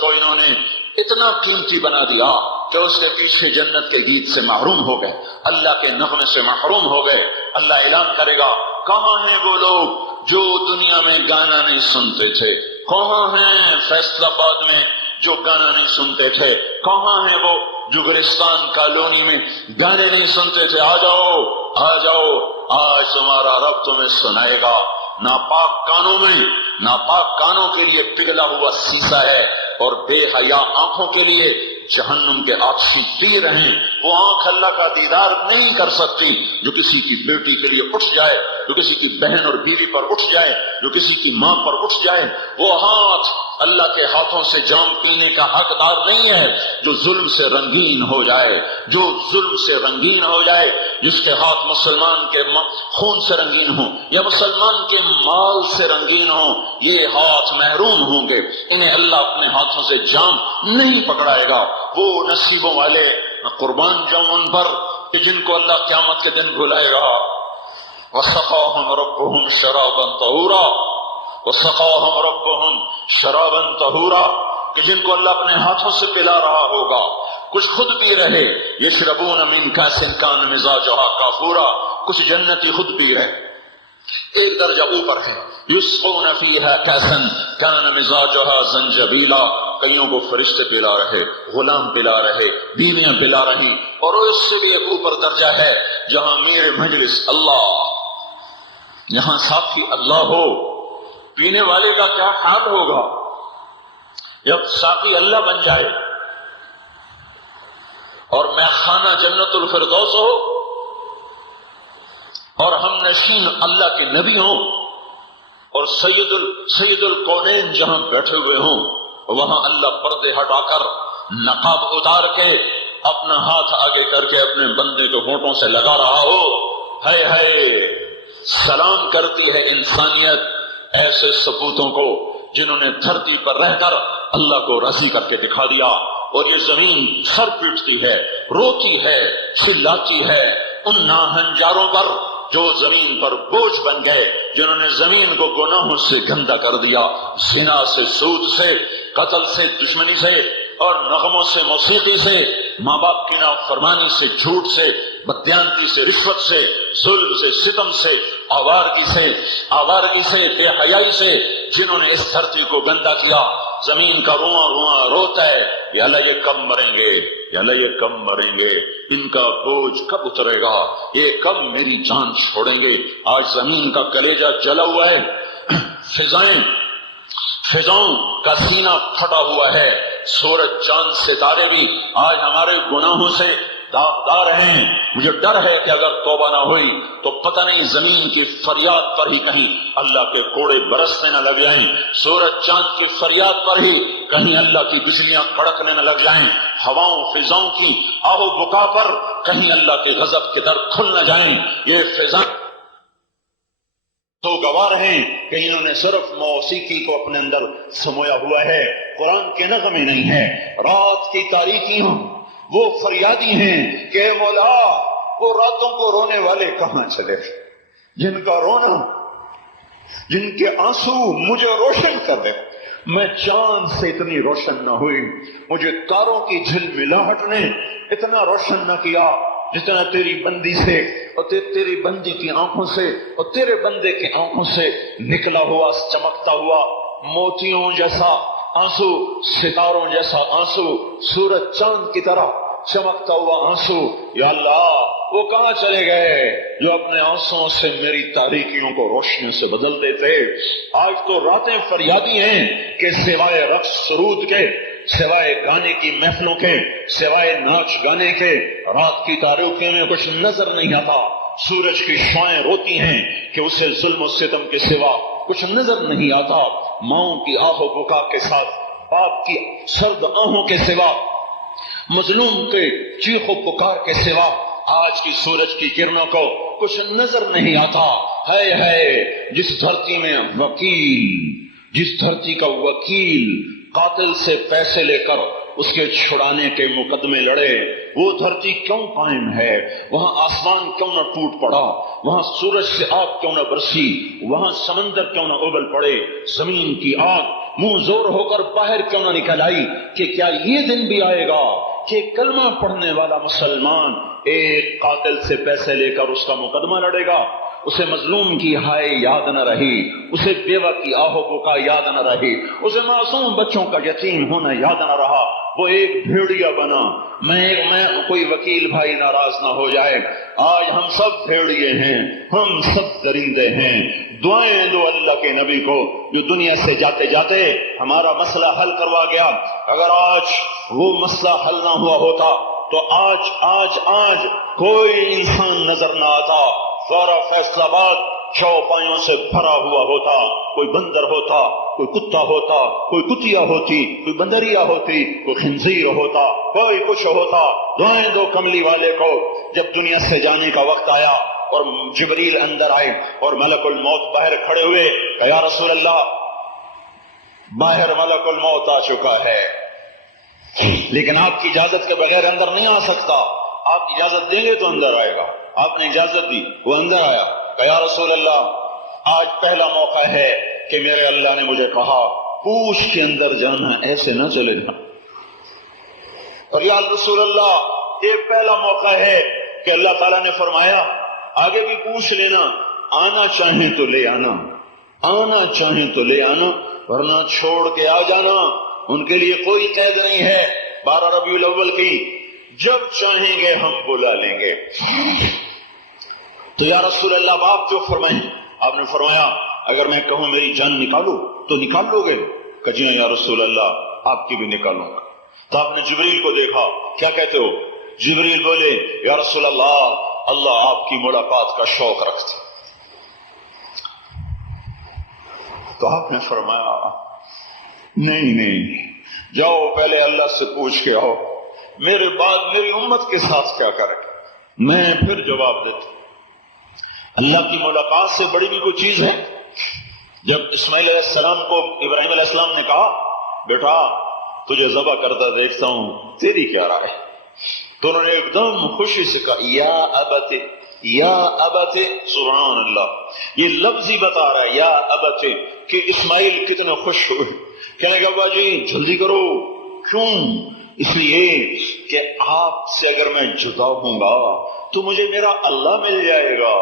کو انہوں نے اتنا قیمتی بنا دیا کہ اس کے پیچھے جنت کے گیت سے محروم ہو گئے، اللہ کے نغمے سے محروم ہو گئے. اللہ اعلان کرے گا کہاں ہیں وہ لوگ جو دنیا میں گانا نہیں سنتے تھے؟ کہاں ہیں فیصل آباد میں جو گانا نہیں سنتے تھے؟ کہاں ہیں وہ جو گلستان کالونی میں گانے نہیں سنتے تھے؟ آ جاؤ آ جاؤ، آج تمہارا رب تمہیں سنائے گا۔ ناپاک کانوں میں، ناپاک کانوں کے لیے پگھلا ہوا سیسا ہے، اور بے حیا آنکھوں کے لیے جہنم کے آتشی تیر ہیں۔ وہ آنکھ اللہ کا دیدار نہیں کر سکتی جو کسی کی بیٹی کے لیے اٹھ جائے، جو کسی کی بہن اور بیوی پر اٹھ جائے، جو کسی کی ماں پر اٹھ جائے۔ وہ ہاتھ اللہ کے ہاتھوں سے جام پینے کا حقدار نہیں ہے جو ظلم سے رنگین ہو جائے، جو ظلم سے رنگین ہو جائے، جس کے ہاتھ مسلمان کے خون سے رنگین ہوں یا مسلمان کے مال سے رنگین ہوں، یہ ہاتھ محروم ہوں گے، انہیں اللہ اپنے ہاتھوں سے جام نہیں پکڑائے گا۔ وہ نصیبوں والے قربان جاؤں ان پر کہ جن کو اللہ قیامت کے دن بلائے گا۔ وَسَقَاهُمْ رَبُّهُمْ شَرَابًا طَهُورًا، وَسَقَاهُمْ رَبُّهُمْ شَرَابًا طَهُورًا، کہ جن کو اللہ اپنے ہاتھوں سے پلا رہا ہوگا، کچھ خود پی رہے، یشربون من کأس کان مزاجها کافورا، کچھ جنتی خود پی رہے۔ ایک درجہ اوپر ہے، یسقون فیہا کأسا کان مزاجها زنجبیلا، کئیوں کو فرشتے پلا رہے، غلام پلا رہے، بیویاں پلا رہی، اور اس سے بھی ایک اوپر درجہ ہے جہاں میر مجلس اللہ، جہاں ساتھی اللہ ہو، پینے والے کا کیا حال ہوگا جب ساقی اللہ بن جائے اور میں خانہ جنت الفردوس ہو اور ہم نشین اللہ کے نبی ہوں اور سید الکونین جہاں بیٹھے ہوئے ہوں، وہاں اللہ پردے ہٹا کر نقاب اتار کے اپنا ہاتھ آگے کر کے اپنے بندے کو ہونٹوں سے لگا رہا ہو۔ ہائے ہائے، سلام کرتی ہے انسانیت ایسے سپوتوں کو جنہوں نے دھرتی پر رہ کر اللہ کو راضی کر کے دکھا دیا، اور یہ زمین سر پیٹتی ہے، روتی ہے، چلاتی ہے ان ناہنجاروں پر جو زمین پر بوجھ بن گئے، جنہوں نے زمین کو گناہوں سے گندا کر دیا، زنا سے، سود سے، قتل سے، دشمنی سے، اور نغموں سے، موسیقی سے، ماں باپ کی نافرمانی سے، جھوٹ سے، بددیانتی سے، رشوت سے، ظلم سے، ستم سے، آوارگی سے، بے حیائی سے، جنہوں نے اس دھرتی کو گندا کیا۔ زمین کا رواں رواں روتا ہے، یا اللہ یہ کب مریں گے، یا اللہ یہ کب مریں گے، ان کا بوجھ کب اترے گا، یہ کب میری جان چھوڑیں گے۔ آج زمین کا کلیجہ جلا ہوا ہے، فضاؤں کا سینہ پھٹا ہوا ہے، سورج چاند ستارے بھی آج ہمارے گناہوں سے داغدار ہیں۔ مجھے ڈر ہے کہ اگر توبہ نہ ہوئی تو پتہ نہیں زمین کی فریاد پر ہی کہیں اللہ کے کوڑے برسنے نہ لگ جائیں، سورج چاند کی فریاد پر ہی کہیں اللہ کی بجلیاں کڑکنے نہ لگ جائیں، ہواؤں فضاؤں کی آہ و بکا پر کہیں اللہ کے غضب کے در کھل نہ جائیں۔ یہ فضا تو گوار ہیں کہ انہوں نے صرف موسیقی کو اپنے اندر سمویا ہوا ہے، قرآن کے نغمے نہیں ہیں۔ رات کی تاریکیوں وہ فریادی ہیں کہ مولا وہ راتوں کو رونے والے کہاں چلے، جن کا رونا، جن کے آنسو مجھے روشن کر دے۔ میں چاند سے اتنی روشن نہ ہوئی، مجھے تاروں کی جھلملاہٹ نے اتنا روشن نہ کیا جتنا تیری بندی سے اور تیری بندی کی آنکھوں سے اور تیرے بندے کی آنکھوں سے نکلا ہوا چمکتا ہوا موتیوں جیسا آنسو، ستاروں جیسا آنسو، سورج چاند کی طرح چمکتا ہوا آنسو۔ یا اللہ وہ کہاں چلے گئے جو اپنے آنسوؤں سے میری تاریکیوں کو روشنی سے بدل دیتے؟ آج تو راتیں فریادی ہیں کہ سوائے رقص سرود کے، سوائے گانے کی محفلوں کے، سوائے ناچ گانے کے رات کی تاریکیوں میں کچھ نظر نہیں آتا۔ سورج کی شعائیں روتی ہیں کہ اسے ظلم و ستم کے سوا کچھ نظر نہیں آتا۔ ماؤں کی آہ و بکا کے ساتھ باپ کی سرد آہوں کے سوا، مظلوم کے چیخ و پکار کے سوا آج کی سورج کی کرنوں کو کچھ نظر نہیں آتا۔ ہے جس دھرتی میں جس دھرتی کا وکیل قاتل سے پیسے لے کر اس کے چھڑانے کے مقدمے لڑے، وہ دھرتی کیوں قائم ہے؟ وہاں آسمان کیوں نہ ٹوٹ پڑا؟ وہاں سورج سے آگ کیوں نہ برسی؟ وہاں سمندر کیوں نہ ابل پڑے؟ زمین کی آگ منہ زور ہو کر باہر کیوں نہ نکل آئی؟ کہ کیا یہ دن بھی آئے گا کہ کلمہ پڑھنے والا مسلمان ایک قاتل سے پیسے لے کر اس کا مقدمہ لڑے گا؟ اسے مظلوم کی ہائے یاد نہ رہی، اسے بیوہ کی آہو بکا یاد نہ رہی، اسے معصوم بچوں کا یتیم ہونا یاد نہ رہا، وہ ایک بھیڑیا بنا۔ میں کوئی وکیل بھائی ناراض نہ ہو جائے، آج ہم سب بھیڑیے ہیں، ہم سب درندے ہیں۔ دعائیں دو اللہ کے نبی کو جو دنیا سے جاتے جاتے ہمارا مسئلہ حل کروا گیا۔ اگر آج وہ مسئلہ حل نہ ہوا ہوتا تو آج کوئی انسان نظر نہ آتا، سارا فیصلہ آباد چوپایوں سے بھرا ہوا ہوتا، کوئی بندر ہوتا، کوئی کتا ہوتا، کوئی کتیا ہوتی، کوئی بندریا ہوتی، کوئی خنزیر ہوتا، کوئی کچھ ہوتا۔ دعائیں دو کملی والے کو جب دنیا سے جانے کا وقت آیا اور جبریل اندر آئے اور ملک الموت باہر کھڑے ہوئے کہ یا رسول اللہ باہر ملک الموت آ چکا ہے، لیکن آپ کی اجازت کے بغیر اندر نہیں آ سکتا، آپ اجازت دیں گے تو اندر آئے گا۔ آپ نے اجازت دی، وہ اندر آیا کہ یا رسول اللہ آج پہلا موقع ہے کہ میرے اللہ نے مجھے کہا پوچھ کے اندر جانا، ایسے نہ چلے جانا، اور یا رسول اللہ یہ پہلا موقع ہے کہ اللہ تعالیٰ نے فرمایا آگے بھی پوچھ لینا، آنا چاہیں تو لے آنا، آنا چاہیں تو لے آنا، ورنہ چھوڑ کے آ جانا۔ ان کے لیے کوئی قید نہیں ہے 12 ربیع الاول کی، جب چاہیں گے ہم بلا لیں گے۔ تو یا رسول اللہ آپ جو فرمائیں، آپ نے فرمایا اگر میں کہوں میری جان نکالو تو نکال لو گے؟ کہ جی یا رسول اللہ آپ کی بھی نکالوں گا۔ تو آپ نے جبریل کو دیکھا، کیا کہتے ہو؟ جبریل بولے یا رسول اللہ اللہ آپ کی ملاقات کا شوق رکھتے۔ تو آپ نے فرمایا نہیں، جاؤ پہلے اللہ سے پوچھ کے آؤ، میرے بعد میری امت کے ساتھ کیا کرے، میں پھر جواب دیتا۔ اللہ کی ملاقات سے بڑی بھی کوئی چیز ہے؟ جب اسماعیل علیہ السلام کو ابراہیم علیہ السلام نے کہا بیٹا تجھے ذبح کرتا دیکھتا ہوں، تیری کیا رائے؟ تو انہوں نے ایک دم خوشی سے کہا یا ابت، یا ابت، سبحان اللہ، یہ لفظ ہی بتا رہا ہے یا ابت کہ اسماعیل کتنے خوش ہوئے، کہنے کہ ابا جی جلدی کرو۔ کیوں؟ اس لیے کہ آپ سے اگر میں جدا ہوں گا تو مجھے میرا اللہ مل جائے گا،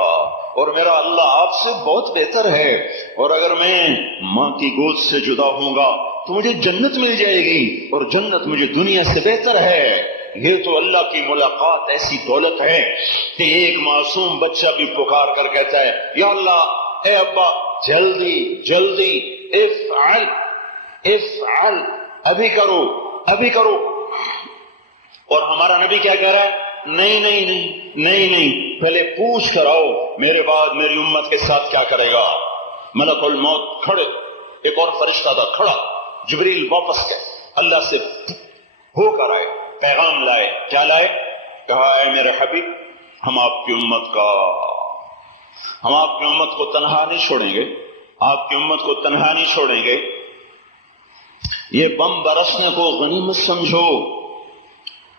اور میرا اللہ آپ سے بہت بہتر ہے، اور اگر میں ماں کی گود سے جدا ہوں گا تو مجھے جنت مل جائے گی، اور جنت مجھے دنیا سے بہتر ہے۔ یہ تو اللہ کی ملاقات ایسی دولت ہے کہ ایک معصوم بچہ بھی پکار کر کہتا ہے یا اللہ اے ابا جلدی جلدی افعل افعل، ابھی کرو ابھی کرو۔ اور ہمارا نبی کیا کہہ رہا ہے؟ نہیں، پہلے پوچھ کر آؤ میرے بعد میری امت کے ساتھ کیا کرے گا۔ ملک الموت کھڑے، ایک اور فرشتہ تھا کھڑا، جبریل واپس گئے، اللہ سے ہو کر آئے، پیغام لائے، کیا لائے؟ کہا اے میرے حبیب ہم آپ کی امت کو تنہا نہیں چھوڑیں گے، آپ کی امت کو تنہا نہیں چھوڑیں گے۔ یہ بم برسنے کو غنیمت سمجھو،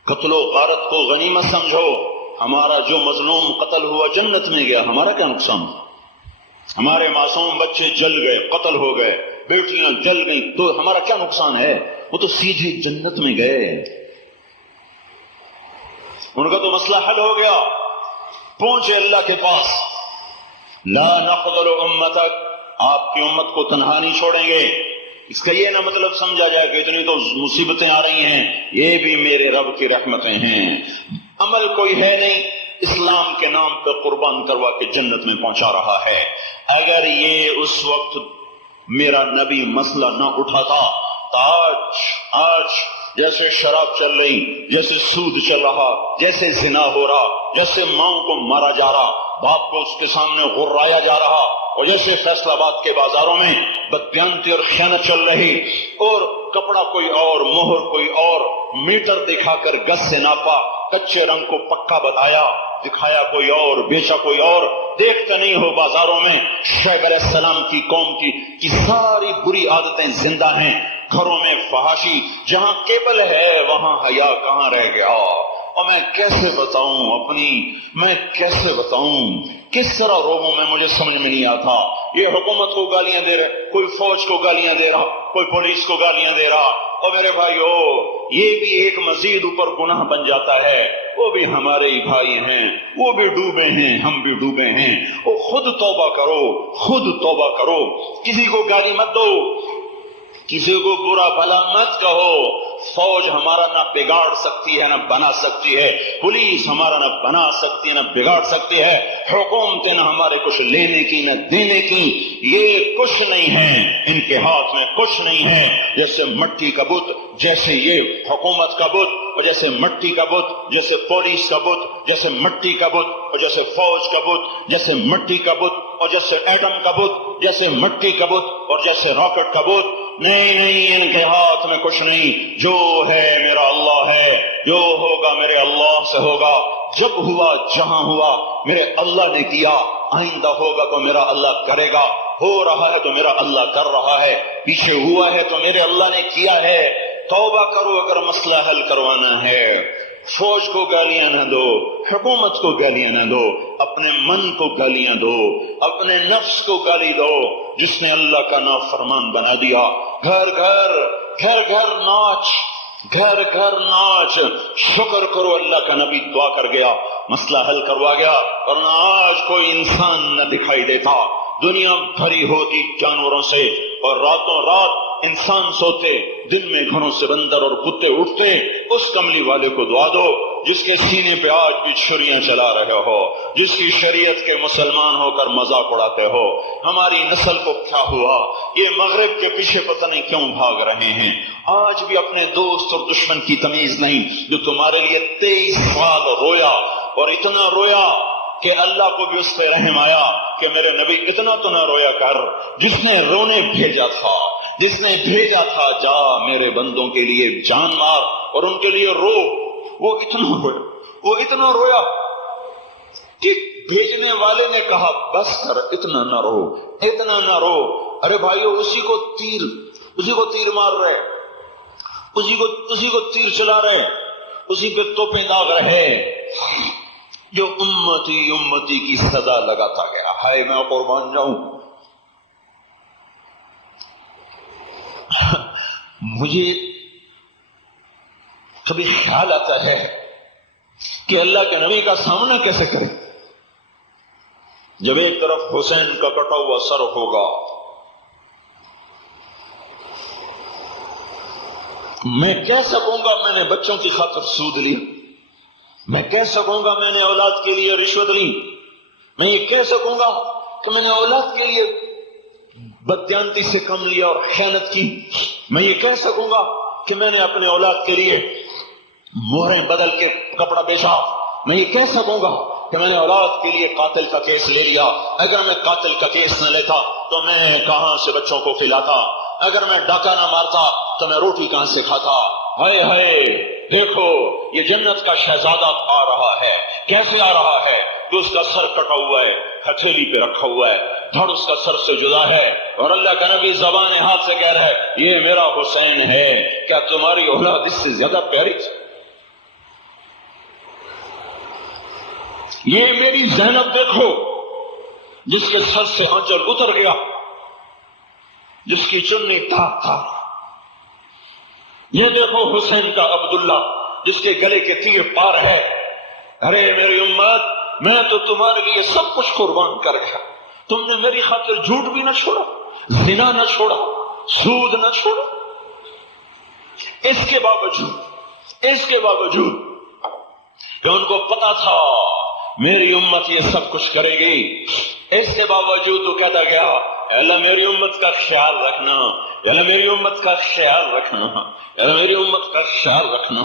قتل و غارت کو غنیمت سمجھو، ہمارا جو مظلوم قتل ہوا جنت میں گیا، ہمارا کیا نقصان؟ ہمارے معصوم بچے جل گئے، قتل ہو گئے، بیٹیاں جل گئیں، تو ہمارا کیا نقصان ہے؟ وہ تو سیدھے جنت میں گئے، ان کا تو مسئلہ حل ہو گیا، پہنچے اللہ کے پاس۔ لا نخذل امتک، آپ کی امت کو تنہا نہیں چھوڑیں گے۔ اس کا یہ نہ مطلب سمجھا جائے کہ اتنی تو مصیبتیں آ رہی ہیں، یہ بھی میرے رب کی رحمتیں ہیں۔ عمل کوئی ہے نہیں، اسلام کے نام پہ قربان کروا کے جنت میں پہنچا رہا ہے۔ اگر یہ اس وقت میرا نبی مسئلہ نہ اٹھاتا تو آج جیسے شراب چل رہی، جیسے سود چل رہا، جیسے زنا ہو رہا، جیسے ماؤں کو مارا جا رہا، باپ کو اس کے سامنے غرایا جا رہا، اور جیسے فیصل آباد کے بازاروں میں بددیانتی اور خیانت چل رہی، اور کپڑا کوئی اور، مہر کوئی اور، میٹر دکھا کر گز سے ناپا، کچے رنگ کو پکا بتایا، دکھایا کوئی اور، بیچا کوئی اور۔ دیکھتے نہیں ہو بازاروں میں شعیب علیہ السلام کی قوم کی ساری بری عادتیں زندہ ہیں، گھروں میں فحاشی، جہاں کیبل ہے وہاں حیا کہاں رہ گیا؟ اور میں کیسے بتاؤں کس طرح روبوں میں، مجھے سمجھ میں نہیں آتا۔ یہ حکومت کو گالیاں دے رہا، کوئی فوج کو گالیاں دے رہا، کوئی پولیس کو گالیاں دے رہا، اور میرے بھائیو یہ بھی ایک مزید اوپر گناہ بن جاتا ہے۔ وہ بھی ہمارے ہی بھائی ہیں، وہ بھی ڈوبے ہیں، ہم بھی ڈوبے ہیں۔ وہ خود توبہ کرو، خود توبہ کرو، کسی کو گالی مت دو، کسی کو برا بھلا مت کہو۔ فوج ہمارا نہ بگاڑ سکتی ہے نہ بنا سکتی ہے، پولیس ہمارا نہ بنا سکتی ہے نہ بگاڑ سکتی ہے، حکومتیں نہ ہمارے کچھ لینے کی نہ دینے کی، یہ کچھ نہیں ہے، ان کے ہاتھ میں کچھ نہیں ہے۔ جیسے مٹی کا بت، جیسے یہ حکومت کا بت، اور جیسے مٹی کا بت، جیسے پولیس کا بت، جیسے مٹی کا بت، اور جیسے فوج کا بت، جیسے مٹی کا بت، اور جیسے ایٹم کا بت، جیسے مٹی کا بت، اور جیسے راکٹ کا بت۔ نہیں، ان کے ہاتھ میں کچھ نہیں، جو ہے میرا اللہ ہے، جو ہوگا میرے اللہ سے ہوگا۔ جب ہوا جہاں ہوا میرے اللہ نے کیا، آئندہ ہوگا تو میرا اللہ کرے گا، ہو رہا ہے تو میرا اللہ کر رہا ہے، پیچھے ہوا ہے تو میرے اللہ نے کیا ہے۔ توبہ کرو اگر مسئلہ حل کروانا ہے۔ فوج کو گالیاں نہ دو، حکومت کو گالیاں نہ دو، اپنے من کو گالیاں دو، اپنے نفس کو گالی دو جس نے اللہ کا نافرمان بنا دیا۔ گھر گھر گھر گھر ناچ، گھر گھر ناچ، شکر کرو اللہ کا نبی دعا کر گیا، مسئلہ حل کروا گیا، ورنہ آج کوئی انسان نہ دکھائی دیتا، دنیا بھری ہوتی جانوروں سے، اور راتوں رات انسان سوتے، دن میں گھروں سے بندر اور کتے اٹھتے۔ اس کملی والے کو دعا دو جس کے سینے پہ آج بھی چھریاں چلا رہے ہو، جس کی شریعت کے مسلمان ہو کر مذاق اڑاتے ہو۔ ہماری نسل کو کیا ہوا؟ یہ مغرب کے پیچھے پتہ نہیں کیوں بھاگ رہے ہیں، آج بھی اپنے دوست اور دشمن کی تمیز نہیں۔ جو تمہارے لیے 23 سال رویا، اور اتنا رویا کہ اللہ کو بھی اس پہ رحم آیا کہ میرے نبی اتنا تو نہ رویا کر، جس نے رونے بھیجا تھا، جس نے بھیجا تھا جا میرے بندوں کے لیے جان مار اور ان کے لیے رو، وہ اتنا رویا کہ بھیجنے والے نے کہا بس کر، اتنا نہ رو، اتنا نہ رو۔ ارے بھائیو، اسی کو تیر مار رہے، اسی کو تیر چلا رہے، اسی پہ توپیں داغ رہے، جو امتی امتی کی صدا لگاتا گیا۔ ہائے میں قربان جاؤں، مجھے کبھی خیال آتا ہے کہ اللہ کے نبی کا سامنا کیسے کریں جب ایک طرف حسین کا کٹا ہوا سر ہوگا۔ میں کہہ سکوں گا میں نے بچوں کی خاطر سود لی، میں کہہ سکوں گا میں نے اولاد کے لیے رشوت لی، میں یہ کہہ سکوں گا کہ میں نے اولاد کے لیے بددیانتی سے کم لیا اور خیانت کی، میں یہ کہہ سکوں گا کہ میں نے اپنے اولاد کے لیے مہریں بدل کے کپڑا بیچا، میں یہ کہہ سکوں گا کہ میں نے اولاد کے لیے قاتل کا کیس لے لیا۔ اگر میں قاتل کا کیس نہ لیتا تو میں کہاں سے بچوں کو کھلاتا؟ اگر میں ڈاکہ نہ مارتا تو میں روٹی کہاں سے کھاتا؟ ہائے ہائے، دیکھو یہ جنت کا شہزادہ آ رہا ہے۔ کیسے آ رہا ہے؟ کہ اس کا سر کٹا ہوا ہے، ہتھیلی پہ رکھا ہوا ہے، دھڑ اس کا سر سے جدا ہے، اور اللہ کا نبی زبان ہاتھ سے کہہ رہا ہے یہ میرا حسین ہے۔ کیا تمہاری اولاد اس سے زیادہ پیاری تھی؟ یہ میری زینب دیکھو جس کے سر سے آنچل اتر گیا، جس کی چننی تاک تھا۔ یہ دیکھو حسین کا عبداللہ جس کے گلے کے تیر پار ہے۔ ارے میری امت، میں تو تمہارے لیے سب کچھ قربان کر گیا، تم نے میری خاطر جھوٹ بھی نہ چھوڑا، زنا نہ چھوڑا، سود نہ چھوڑا۔ اس کے باوجود کہ ان کو پتا تھا میری امت یہ سب کچھ کرے گی، اس کے باوجود وہ کہتا گیا اللہ میری امت کا خیال رکھنا، اللہ میری امت کا خیال رکھنا، اللہ میری امت کا خیال رکھنا۔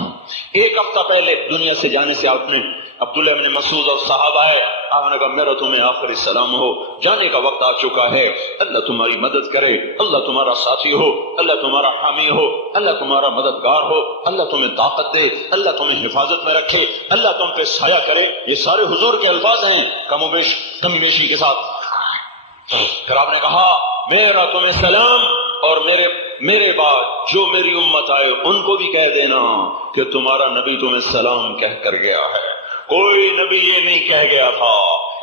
ایک ہفتہ پہلے دنیا سے جانے سے آپ نے عبداللہ بن مسعود اور صحابہ ہے، آپ نے کہا میرا تمہیں آخری سلام ہو، جانے کا وقت آ چکا ہے، اللہ تمہاری مدد کرے، اللہ تمہارا ساتھی ہو، اللہ تمہارا حامی ہو، اللہ تمہارا مددگار ہو، اللہ تمہیں طاقت دے، اللہ تمہیں حفاظت میں رکھے، اللہ تم پہ سایہ کرے۔ یہ سارے حضور کے الفاظ ہیں کم بیشی کے ساتھ۔ پھر آپ نے کہا میرا تمہیں سلام، اور میرے بعد جو میری امت آئے ان کو بھی کہہ دینا کہ تمہارا نبی تمہیں سلام کہہ کر گیا ہے۔ کوئی نبی یہ نہیں کہہ گیا تھا،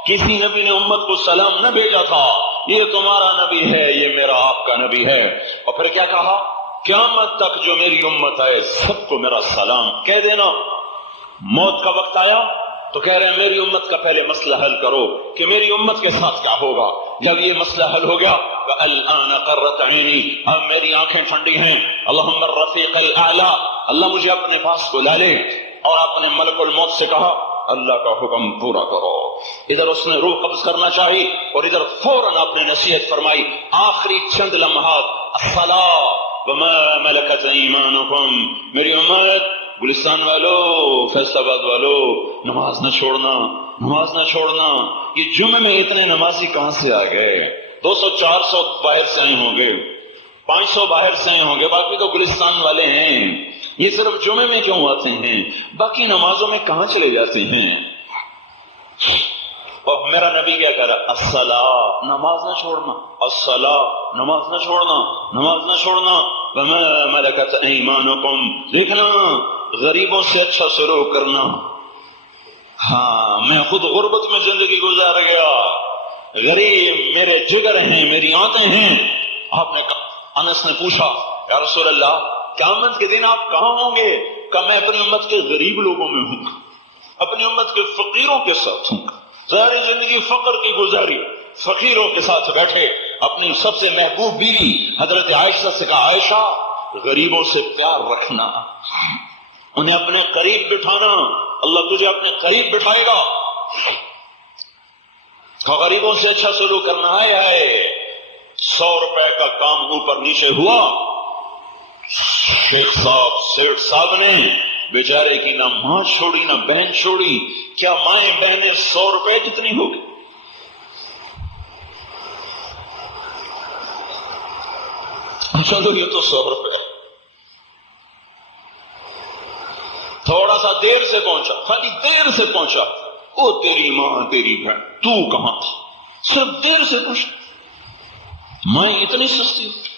کسی نبی نے امت کو سلام نہ بھیجا تھا، یہ تمہارا نبی ہے، یہ میرا آپ کا نبی ہے۔ اور پھر کیا کہا؟ قیامت تک جو میری امت آئے سب کو میرا سلام کہہ دینا۔ موت کا وقت آیا تو کہہ رہے ہیں میری امت کا پہلے مسئلہ حل کرو کہ میری امت کے ساتھ کیا ہوگا. جب یہ مسئلہ حل ہو گیا الآن قرۃ عینی، اب میری آنکھیں ٹھنڈی ہیں. اللہم الرفیق الاعلی، اللہ مجھے اپنے پاس بلا لے. اور اپنے ملک الموت سے کہا اللہ کا حکم پورا کرو. ادھر اس نے روح قبض کرنا چاہی اور ادھر فوراً آپ نے نصیحت فرمائی. آخری چند لمحات الصلاۃ وما ملکت ایمانکم، میری امت، گلستان والو، فیصل آباد والو، نماز نہ چھوڑنا، نماز نہ چھوڑنا. یہ جمعے میں اتنے نمازی کہاں سے آ گئے؟ 200 400 باہر سے آئے ہوں گے، 500 باہر سے آئے ہوں گے، باقی تو گلستان والے ہیں. یہ صرف جمعے میں کیوں آتے ہیں؟ باقی نمازوں میں کہاں چلے جاتے ہیں؟ اور میرا نبی کیا کہہ رہا؟ الصلاۃ، نماز نہ چھوڑنا، الصلاۃ، نماز نہ چھوڑنا، نماز نہ چھوڑنا. وما ملکت ایمانکم، دیکھنا غریبوں سے اچھا سلوک کرنا. ہاں میں خود غربت میں زندگی گزار گیا، غریب میرے جگر ہیں، میری آنکھیں ہیں. آپ نے کہا، انس نے پوچھا یا رسول اللہ قیامت کے دن آپ کہاں ہوں گے؟ کہ میں اپنی امت کے غریب لوگوں میں ہوں، اپنی امت کے فقیروں کے ساتھ ہوں. ساری زندگی فقر کی گزاری، فقیروں کے ساتھ بیٹھے. اپنی سب سے محبوب بیوی حضرت عائشہ سے کہا عائشہ غریبوں سے پیار رکھنا، انہیں اپنے قریب بٹھانا، اللہ تجھے اپنے قریب بٹھائے گا. غریبوں سے اچھا سلوک کرنا ہے. 100 روپے کا کام اوپر نیچے ہوا، شیخ صاحب سیٹ صاحب نے بیچارے کی نہ ماں چھوڑی نہ بہن چھوڑی. کیا مائیں بہنیں 100 روپے جتنی ہوگی؟ چلو یہ تو 100 روپے. تھوڑا سا دیر سے پہنچا، خالی دیر سے پہنچا، او تیری ماں تیری بہن تو کہاں تھی؟ صرف دیر سے پہنچا. مائیں اتنی سستی ہوگی،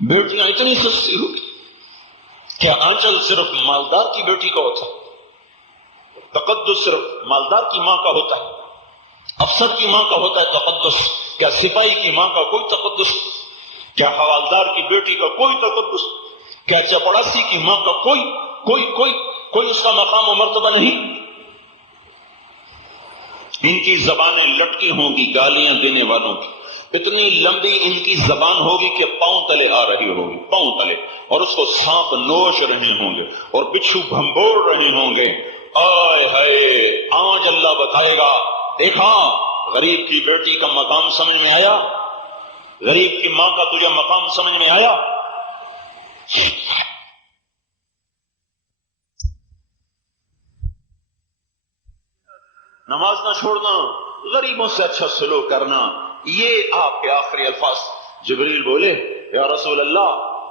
بیٹیاں اتنی سستی ہوگی. کیا آنچل صرف مالدار کی بیٹی کا ہوتا ہے؟ تقدس صرف مالدار کی ماں کا ہوتا ہے؟ افسر کی ماں کا ہوتا ہے تقدس؟ کیا سپاہی کی ماں کا کوئی تقدس؟ کیا حوالدار کی بیٹی کا کوئی تقدس؟ کیا چپڑاسی کی ماں کا کوئی اس کا مقام و مرتبہ نہیں؟ ان کی زبانیں لٹکی ہوں گی گالیاں دینے والوں کی، اتنی لمبی ان کی زبان ہوگی کہ پاؤں تلے آ رہی ہوگی، پاؤں تلے، اور اس کو سانپ نوچ رہے ہوں گے اور بچھو بھمبوڑ رہے ہوں گے. آئے ہائے، آج اللہ بتائے گا دیکھا غریب کی بیٹی کا مقام سمجھ میں آیا؟ غریب کی ماں کا تجھے مقام سمجھ میں آیا؟ نماز نہ چھوڑنا، غریبوں سے اچھا سلوک کرنا، یہ آپ کے آخری الفاظ. جبریل بولے یا رسول اللہ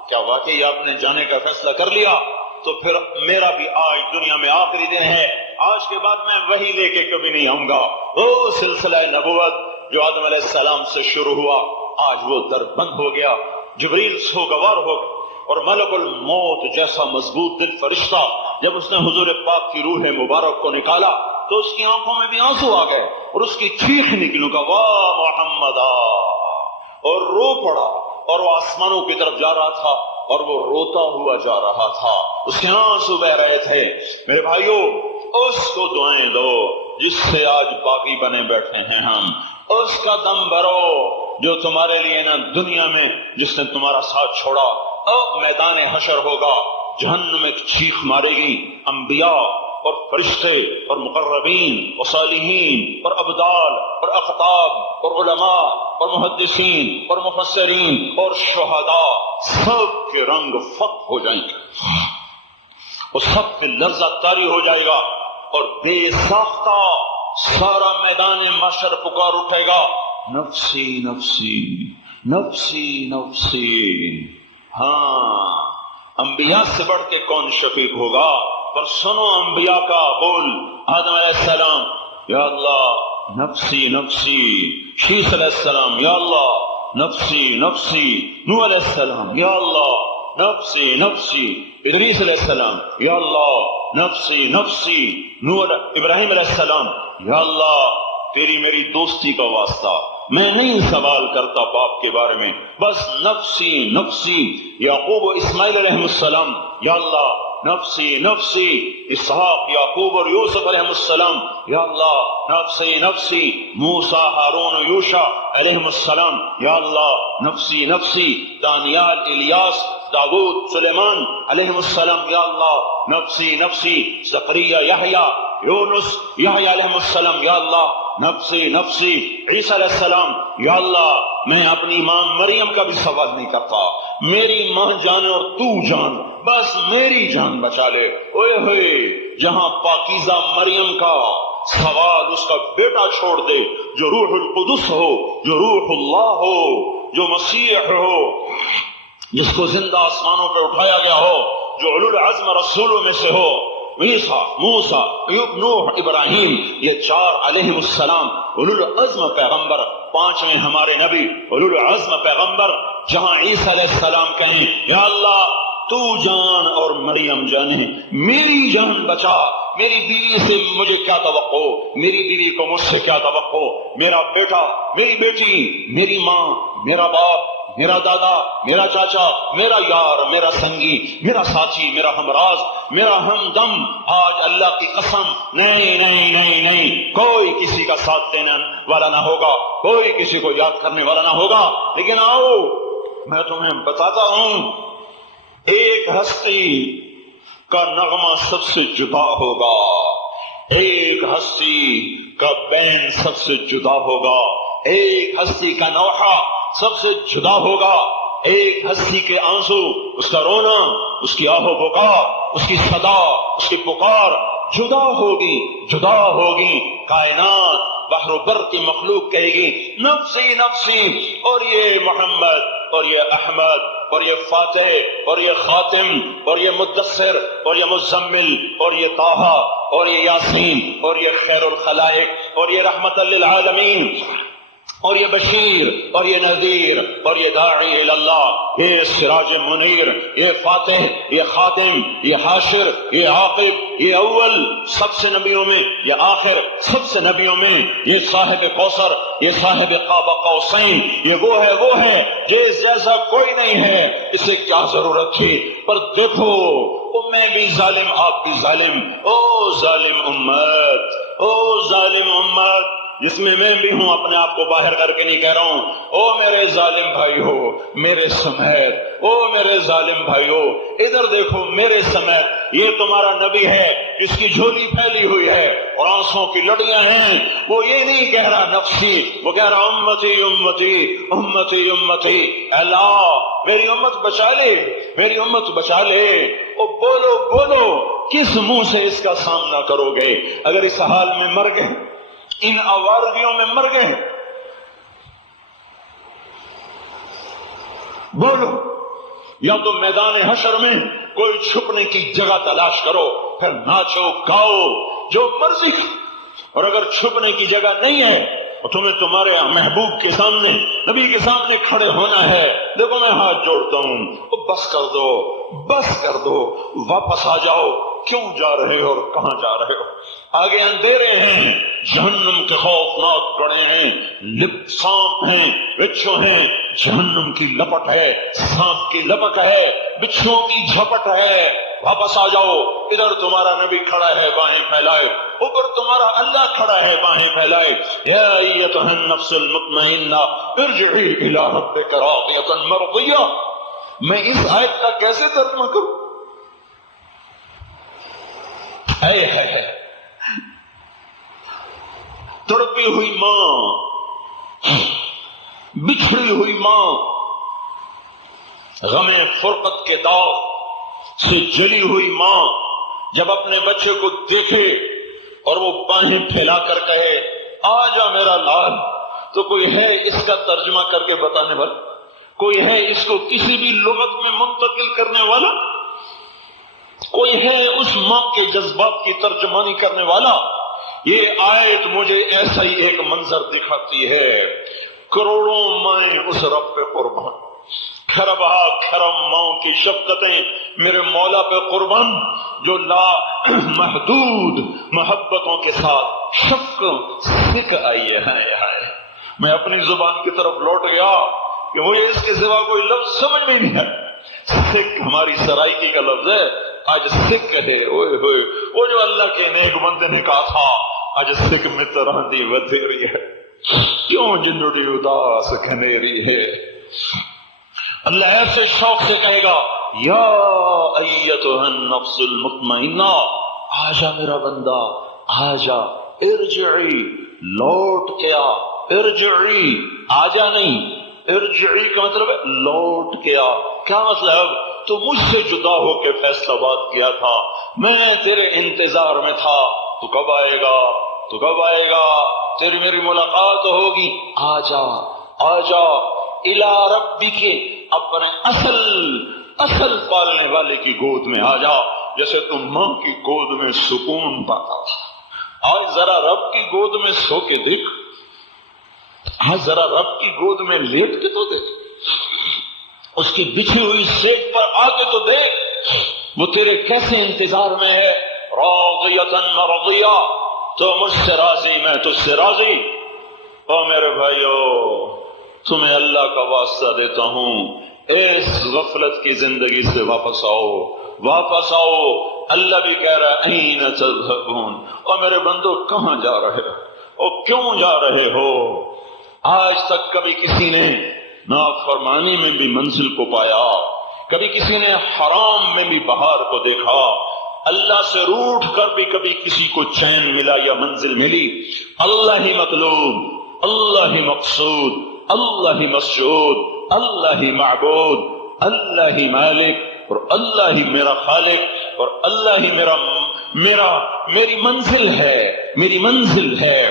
کیا واقعی آپ نے جانے کا فیصلہ کر لیا؟ تو پھر میرا بھی آج دنیا میں آخری دن ہے، آج کے بعد میں وحی لے کے کبھی نہیں آؤں گا. وہ سلسلہ نبوت جو آدم علیہ السلام سے شروع ہوا آج وہ در بند ہو گیا. جبریل سوگوار ہو گیا اور ملک الموت جیسا مضبوط دل فرشتہ جب اس نے حضور پاک کی روح مبارک کو نکالا تو اس کی آنکھوں میں بھی آنسو آ گئے اور اس کی چیخ نکلوں کا واہ محمد، اور رو پڑا اور وہ آسمانوں کی طرف جا رہا تھا اور وہ روتا ہوا جا رہا تھا، اس کے آنسو بہ رہے تھے. میرے بھائیو اس کو دعائیں دو جس سے آج باغی بنے بیٹھے ہیں ہم، اس کا دم بھرو جو تمہارے لیے نا دنیا میں جس نے تمہارا ساتھ چھوڑا اب میدان حشر ہوگا، جہنم میں چیخ مارے گی. انبیاء اور فرشتے اور مقربین اور صالحین اور ابدال اور اقطاب اور علماء اور محدثین اور مفسرین اور شہداء سب کے رنگ فق ہو جائیں گے اور سب کی لذت طاری ہو جائے گا اور بے ساختہ سارا میدان محشر پکار اٹھے گا نفسی نفسی نفسی نفسی. ہاں انبیاء سے بڑھ کے کون شفیق ہوگا؟ پر سنو انبیاء کا بول. آدم علیہ السلام یا اللہ نفسی نفسی، شیس علیہ السلام یا اللہ نفسی نفسی، نوح علیہ السلام یا اللہ نفسی نفسی، ادریس علیہ السلام یا اللہ نفسی نفسی، ابراہیم علیہ السلام یا اللہ تیری میری دوستی کا واسطہ میں نہیں سوال کرتا باپ کے بارے میں، بس نفسی نفسی. یعقوب و اسماعیل علیہ السلام یا اللہ نفسی نفسی، اسحاق یعقوب اور یوسف علیہ السلام، یا اللہ نفسی نفسی، موسیٰ ہارون یوشع علیہ السلام، یا اللہ نفسی نفسی، دانیال الیاس داود سلیمان علیہ السلام، یا اللہ نفسی نفسی، زکریا یحییٰ یونس یحییٰ علیہ السلام، یا اللہ نفسی نفسی، عیسیٰ علیہ السلام، یا اللہ میں اپنی ماں مریم کا بھی سوال نہیں کرتا، میری ماں جان اور تو جان، بس میری جان بچا لے۔ اوئے ہوئے، جہاں پاکیزہ مریم کا سوال اس کا بیٹا چھوڑ دے، جو روح القدس ہو، جو روح اللہ ہو، جو مسیح ہو، جس کو زندہ آسمانوں پہ اٹھایا گیا ہو، جو اولو العزم رسولوں میں سے ہو، عیسیٰ، موسیٰ، ایوب، نوح، ابراہیم، یہ چار علیہ السلام اولو العزم پیغمبر، پانچویں ہمارے نبی اولو العزم پیغمبر، جہاں عیسیٰ علیہ السلام کہیں یا اللہ تو جان اور مریم جانے، میری جان بچا، میری بیوی سے مجھے کیا توقع، میری بیوی کو مجھ سے کیا توقع، میرا بیٹا، میری بیٹی، میری ماں، میرا باپ، میرا دادا، میرا چاچا، میرا یار، میرا سنگی، میرا ساتھی، میرا ہمراز، میرا ہمدم، آج اللہ کی قسم نہیں نہیں نہیں نہیں، کوئی کسی کا ساتھ دینے والا نہ ہوگا، کوئی کسی کو یاد کرنے والا نہ ہوگا، لیکن آؤ میں تمہیں بتاتا ہوں، ایک ہستی کا نغمہ سب سے جدا ہوگا، ایک ہستی کا بین سب سے جدا ہوگا، ایک ہستی کا نوحہ سب سے جدا ہوگا، ایک ہستی کے آنسو، اس کا رونا، اس کی آہ و بکا، اس کی صدا، اس کی پکار جدا ہوگی، جدا ہوگی، کائنات بحر و بر کی مخلوق کہے گی نفسی نفسی، اور یہ محمد اور یہ احمد اور یہ فاتح اور یہ خاتم اور یہ مدثر اور یہ مزمل اور یہ طٰہٰ اور یہ یاسین اور یہ خیر الخلائق اور یہ رحمت للعالمین اور یہ بشیر اور یہ نذیر اور یہ داعی اللہ، یہ سراج منیر، یہ فاتح، یہ خاتم، یہ حاشر، یہ عاقب، یہ اول سب سے نبیوں میں، یہ آخر سب سے نبیوں میں، یہ صاحب کوثر، یہ صاحب قاب قوسین، یہ وہ ہے جس جیسا کوئی نہیں ہے، اسے کیا ضرورت تھی، پر دیکھو میں بھی ظالم، آپ بھی ظالم، او ظالم امت، او ظالم امت، جس میں بھی ہوں، اپنے آپ کو باہر کر کے نہیں کہہ رہا ہوں، او میرے ظالم بھائی ہو، میرے سمیت، او میرے ظالم بھائی ہو، ادھر دیکھو میرے سمیت، یہ تمہارا نبی ہے جس کی جھولی پھیلی ہوئی ہے اور آنسوں کی لڑیاں ہیں، وہ یہ نہیں کہہ رہا نفسی، وہ کہہ رہا امتی امتی امتی امتی، اللہ میری امت بچا لے، میری امت بچا لے۔ او بولو بولو، کس منہ سے اس کا سامنا کرو گے؟ اگر اس حال میں مر گئے، ان آوارگیوں میں مر گئے، بولو، یا تو میدان حشر میں کوئی چھپنے کی جگہ تلاش کرو، پھر ناچو گاؤ جو مرضی، اور اگر چھپنے کی جگہ نہیں ہے اور تمہیں تمہارے محبوب کے سامنے، نبی کے سامنے کھڑے ہونا ہے، دیکھو میں ہاتھ جوڑتا ہوں، بس کر دو، بس کر دو، واپس آ جاؤ، کیوں جا رہے ہو اور کہاں جا رہے ہو؟ آگے اندھیرے ہیں، جہنم کے خوفناک گڑھے ہیں، سانپ ہیں، بچھو ہیں، جہنم کی لپٹ ہے، سانپ کی لپٹ ہے، بچھوؤں کی جھپٹ ہے، واپس آ جاؤ، ادھر تمہارا نبی کھڑا ہے باہیں پھیلائے، اوپر تمہارا اللہ کھڑا ہے باہیں پھیلائے، یا ایتھا النفس المطمئنہ ارجعی الی ربک راضیۃ مرضیہ۔ میں اس آیت کا کیسے ترجمہ کروں؟ ہے تڑپی ہوئی ماں، بچھڑی ہوئی ماں، غم فرقت کے داغ سے جلی ہوئی ماں، جب اپنے بچے کو دیکھے اور وہ باہیں پھیلا کر کہے آ جا میرا لال، تو کوئی ہے اس کا ترجمہ کر کے بتانے والا؟ کوئی ہے اس کو کسی بھی لغت میں منتقل کرنے والا؟ کوئی ہے اس ماں کے جذبات کی ترجمانی کرنے والا؟ یہ آیت مجھے ایسا ہی ایک منظر دکھاتی ہے، کروڑوں مائیں اس رب پہ قربان، کھربہ کھرم ماؤں کی شفقتیں میرے مولا پہ قربان، جو لا محدود محبتوں کے ساتھ شفق سکھ آئی ہے۔ میں اپنی زبان کی طرف لوٹ گیا کہ مجھے اس کے سوا کوئی لفظ سمجھ میں نہیں ہے۔ سکھ ہماری سرائکی کا لفظ ہے، آج سکھ ہے اوئے ہوئے، وہ جو اللہ کے نیک بندے نے کہا تھا آج سکھ متراں دی ودھیری ہے، کیوں جنوڑی اداس گھنیری ہے۔ اللہ ایسے شوق سے کہے گا یا ایتھا النفس المطمئنہ، آجا میرا بندہ آجا، ارجعی لوٹ کے آ، ارجعی آجا نہیں، ارجعی کا مطلب ہے لوٹ کے آ۔ کیا مطلب؟ تو مجھ سے جدا ہو کے فیصلہ بات کیا تھا، میں تیرے انتظار میں تھا، تو کب آئے گا، تو کب آئے گا، تیری میری ملاقات ہوگی، آجا آجا الی ربک، اپنے اصل پالنے والے کی گود میں آجا، جیسے تم ماں کی گود میں سکون پاتا تھا۔ آج ذرا رب کی گود میں سو کے دیکھ، آج ذرا رب کی گود میں لیٹ کے تو دیکھ، اس کی بچھی ہوئی سیٹ پر آ کے تو دیکھ، وہ تیرے کیسے انتظار میں ہے۔ راضیۃ مرضیہ، تو مجھ سے راضی میں تجھ سے راضی۔ او میرے بھائیو، تمہیں اللہ کا واسطہ دیتا ہوں، اس غفلت کی زندگی سے واپس آؤ، واپس آؤ۔ اللہ بھی کہہ رہا ہے این تذهبون، اور میرے بندو کہاں جا رہے ہو، اور کیوں جا رہے ہو؟ آج تک کبھی کسی نے نافرمانی میں بھی منزل کو پایا، کبھی کسی نے حرام میں بھی بہار کو دیکھا، اللہ سے روٹھ کر بھی کبھی کسی کو چین ملا یا منزل ملی؟ اللہ ہی مطلوب، اللہ ہی مقصود، اللہ ہی مسجود، اللہ ہی معبود، اللہ ہی مالک، اور اللہ ہی میرا خالق، اور اللہ ہی میری منزل ہے، میری منزل ہے۔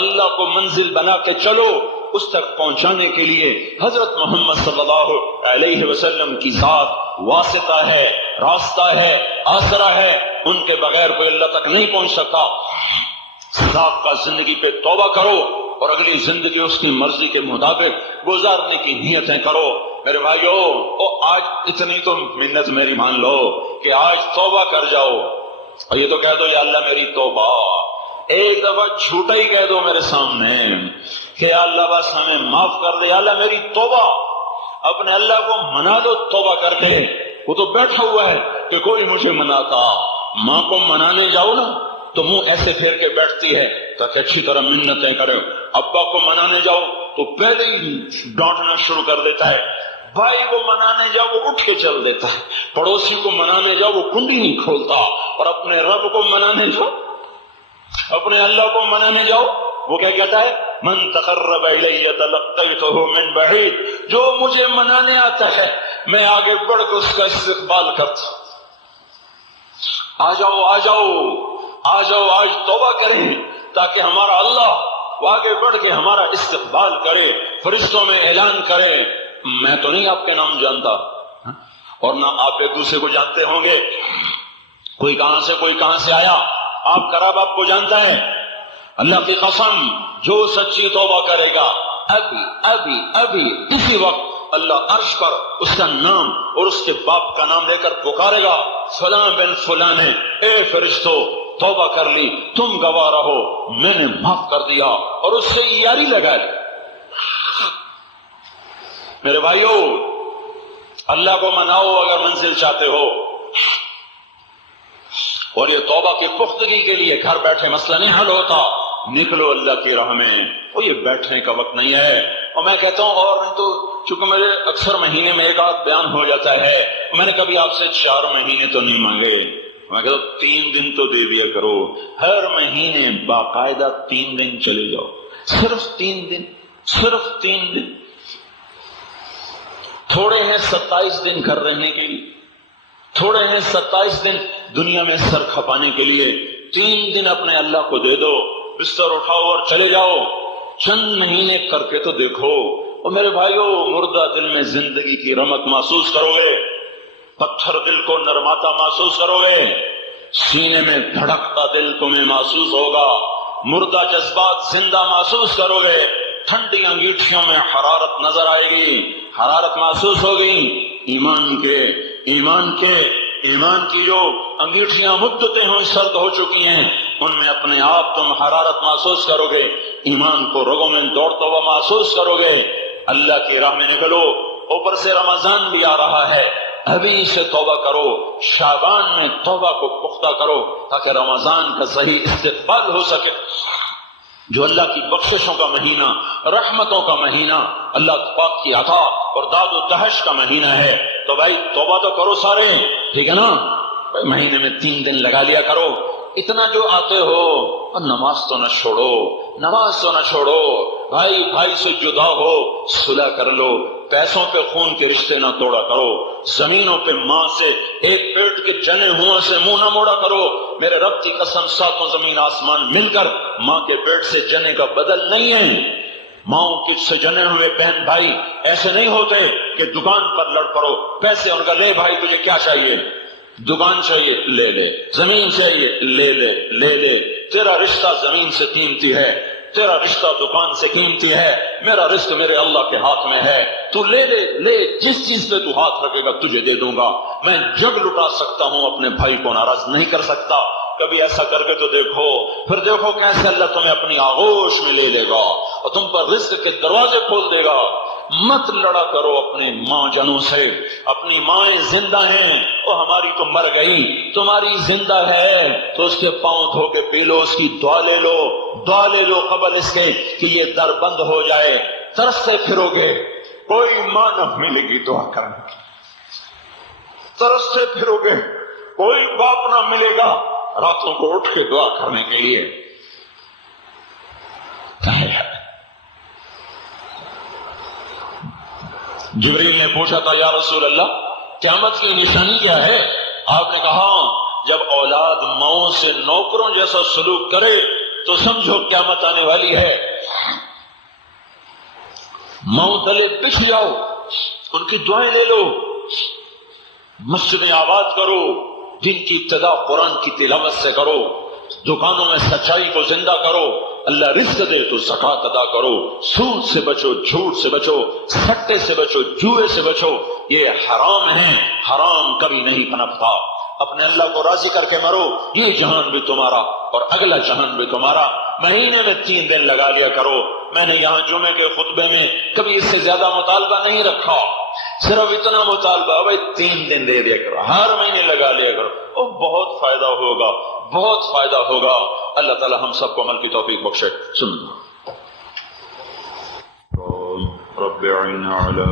اللہ کو منزل بنا کے چلو، اس تک پہنچانے کے لیے حضرت محمد صلی اللہ علیہ وسلم کی ذات واسطہ ہے، راستہ ہے، آسرا ہے، ان کے بغیر کوئی اللہ تک نہیں پہنچ سکتا۔ سابقہ زندگی پہ توبہ کرو اور اگلی زندگی اس کی مرضی کے مطابق گزارنے کی نیتیں کرو۔ میرے بھائیو، آج اتنی تو منت میری مان لو کہ آج توبہ کر جاؤ، اور یہ تو کہہ دو یا اللہ میری توبہ، ایک دفعہ جھوٹا ہی کہہ دو میرے سامنے کہ یا اللہ بس ہمیں معاف کر دے، یا اللہ میری توبہ۔ اپنے اللہ کو منا دو توبہ کر کے۔ وہ تو بیٹھا ہوا ہے کہ کوئی مجھے مناتا، ماں کو منانے جاؤ نا تو منہ ایسے پھیر کے بیٹھتی ہے تاکہ اچھی طرح منتیں کرے، ابا کو منانے جاؤ تو پہلے ہی ڈانٹنا شروع کر دیتا ہے، بھائی کو منانے جاؤ وہ اٹھ کے چل دیتا ہے، پڑوسی کو منانے جاؤ وہ کنڈی نہیں کھولتا، اور اپنے رب کو منانے جاؤ، اپنے اللہ کو منانے جاؤ وہ کیا کہتا ہے؟ من تقرب الی تلقیتہ من بعید، جو مجھے منانے آتا ہے میں آگے بڑھ کر اس کا استقبال کرتا۔ آ جاؤ آ جاؤ آ جاؤ، آج توبہ کریں تاکہ ہمارا اللہ وہ آگے بڑھ کے ہمارا استقبال کرے، فرشتوں میں اعلان کرے میں تو نہیں آپ کے نام جانتا، اور نہ آپ ایک دوسرے کو جانتے ہوں گے، کوئی کہاں سے آیا، آپ کا رب آپ کو جانتا ہے۔ اللہ کی قسم، جو سچی توبہ کرے گا ابھی اسی وقت اللہ عرش پر اس کا نام اور اس کے باپ کا نام لے کر پکارے گا، فلاں بن فلاں نے، اے فرشتو توبہ کر لی، تم گواہ رہو، میں نے معاف کر دیا، اور اس سے یاری لگائے۔ میرے بھائیو، اللہ کو مناؤ اگر منزل چاہتے ہو، اور یہ توبہ کی پختگی کے لیے گھر بیٹھے مسئلہ نہیں حل ہوتا، نکلو اللہ کی راہ میں، وہ یہ بیٹھنے کا وقت نہیں ہے۔ اور میں کہتا ہوں، اور نہیں تو چونکہ میرے اکثر مہینے میں ایک آدھ بیان ہو جاتا ہے، میں نے کبھی آپ سے 4 مہینے تو نہیں مانگے، میں کہتا ہوں 3 دن تو دے دیا کرو، ہر مہینے باقاعدہ 3 دن چلے جاؤ، صرف 3 دن، صرف 3 دن، تھوڑے ہیں 27 دن گھر رہنے کے لیے، تھوڑے ہیں 27 دن دنیا میں سر کھپانے کے لیے، 3 دن اپنے اللہ کو دے دو، بستر اٹھاؤ اور چلے جاؤ، چند مہینے کر کے تو دیکھو۔ اور میرے بھائیو، مردہ دل میں زندگی کی رمق محسوس کرو گے، پتھر دل کو نرماتا محسوس کرو گے، سینے میں دھڑکتا دل تمہیں محسوس ہوگا، مردہ جذبات زندہ محسوس کرو گے، ٹھنڈی انگیٹھیوں میں حرارت نظر آئے گی، حرارت محسوس ہوگی، ایمان کی جو انگیٹھیاں مدتیں ہوں سرد ہو چکی ہیں، ان میں اپنے آپ تم حرارت محسوس کرو گے، ایمان کو رگوں میں دوڑتا ہوا محسوس کرو گے۔ اللہ کی راہ میں نکلو، اوپر سے رمضان بھی آ رہا ہے، ابھی سے توبہ کرو، شعبان میں توبہ کو پختہ کرو تاکہ رمضان کا صحیح استقبال ہو سکے، جو اللہ کی بخششوں کا مہینہ، رحمتوں کا مہینہ، اللہ پاک کی عطا اور داد و دہش کا مہینہ ہے۔ تو بھائی توبہ تو کرو سارے، ٹھیک ہے نا؟ بھائی مہینے میں 3 دن لگا لیا کرو، اتنا جو آتے ہو، اور نماز تو نہ چھوڑو، نماز تو نہ چھوڑو، بھائی بھائی سے جدا ہو، صلح کر لو، پیسوں پہ خون کے رشتے نہ توڑا کرو، زمینوں پہ ماں سے ایک پیٹ کے جنے ہوا سے منہ نہ موڑا کرو۔ میرے رب کی قسم، 7 زمین آسمان مل کر ماں کے پیٹ سے جنے کا بدل نہیں ہے۔ ماؤں کے سے جنے ہوئے بہن بھائی ایسے نہیں ہوتے کہ دکان پر لڑ پڑو، پیسے ان کا لے بھائی تجھے کیا چاہیے، دکان چاہیے لے لے، زمین چاہیے لے لے، لے لے، تیرا رشتہ زمین سے قیمتی ہے، تیرا رشتہ دکان سے قیمتی ہے، میرا رزق میرے اللہ کے ہاتھ میں ہے، تو لے لے، لے، جس چیز پہ تو ہاتھ رکھے گا تجھے دے دوں گا، میں جگ لٹا سکتا ہوں، اپنے بھائی کو ناراض نہیں کر سکتا۔ کبھی ایسا کر کے تو دیکھو، پھر دیکھو کیسے اللہ تمہیں اپنی آغوش میں لے لے گا اور تم پر رزق کے دروازے کھول دے گا۔ مت لڑا کرو اپنے ماں جنوں سے، اپنی مائیں زندہ ہیں، اور ہماری تو مر گئی، تمہاری زندہ ہے تو اس کے پاؤں دھو کے پی لو، اس کی دعا لے لو، دعا لے لو قبل اس کے کہ یہ در بند ہو جائے۔ ترستے پھرو گے، کوئی ماں نہ ملے گی دعا کرنے کی، ترستے پھرو گے، کوئی باپ نہ ملے گا راتوں کو اٹھ کے دعا کرنے کے لیے۔ جبریل نے پوچھا تھا یا رسول اللہ قیامت کی نشانی کیا ہے؟ آپ نے کہا جب اولاد ماؤں سے نوکروں جیسا سلوک کرے تو سمجھو قیامت آنے والی ہے۔ ماؤں تلے بچھ جاؤ، ان کی دعائیں لے لو، مسجدیں آباد کرو، دن کی ابتدا قرآن کی تلاوت سے کرو، دکانوں میں سچائی کو زندہ کرو، اللہ رزق دے تو زکوٰۃ ادا کرو، سود سے بچو، جھوٹ سے بچو، سٹے سے بچو، جوئے سے بچو، یہ حرام ہے، حرام کبھی نہیں پنپتا۔ اپنے اللہ کو راضی کر کے مرو، یہ جہان بھی تمہارا اور اگلا جہان بھی تمہارا۔ مہینے میں 3 دن لگا لیا کرو۔ میں نے یہاں جمعے کے خطبے میں کبھی اس سے زیادہ مطالبہ نہیں رکھا، صرف اتنا مطالبہ بھائی 3 دن دے دیا کرو، ہر مہینے لگا لیا کرو، اور بہت فائدہ ہوگا، بہت فائدہ ہوگا۔ اللہ تعالی ہم سب کو عمل کی توفیق بخشے۔ سنو رب اعنا علی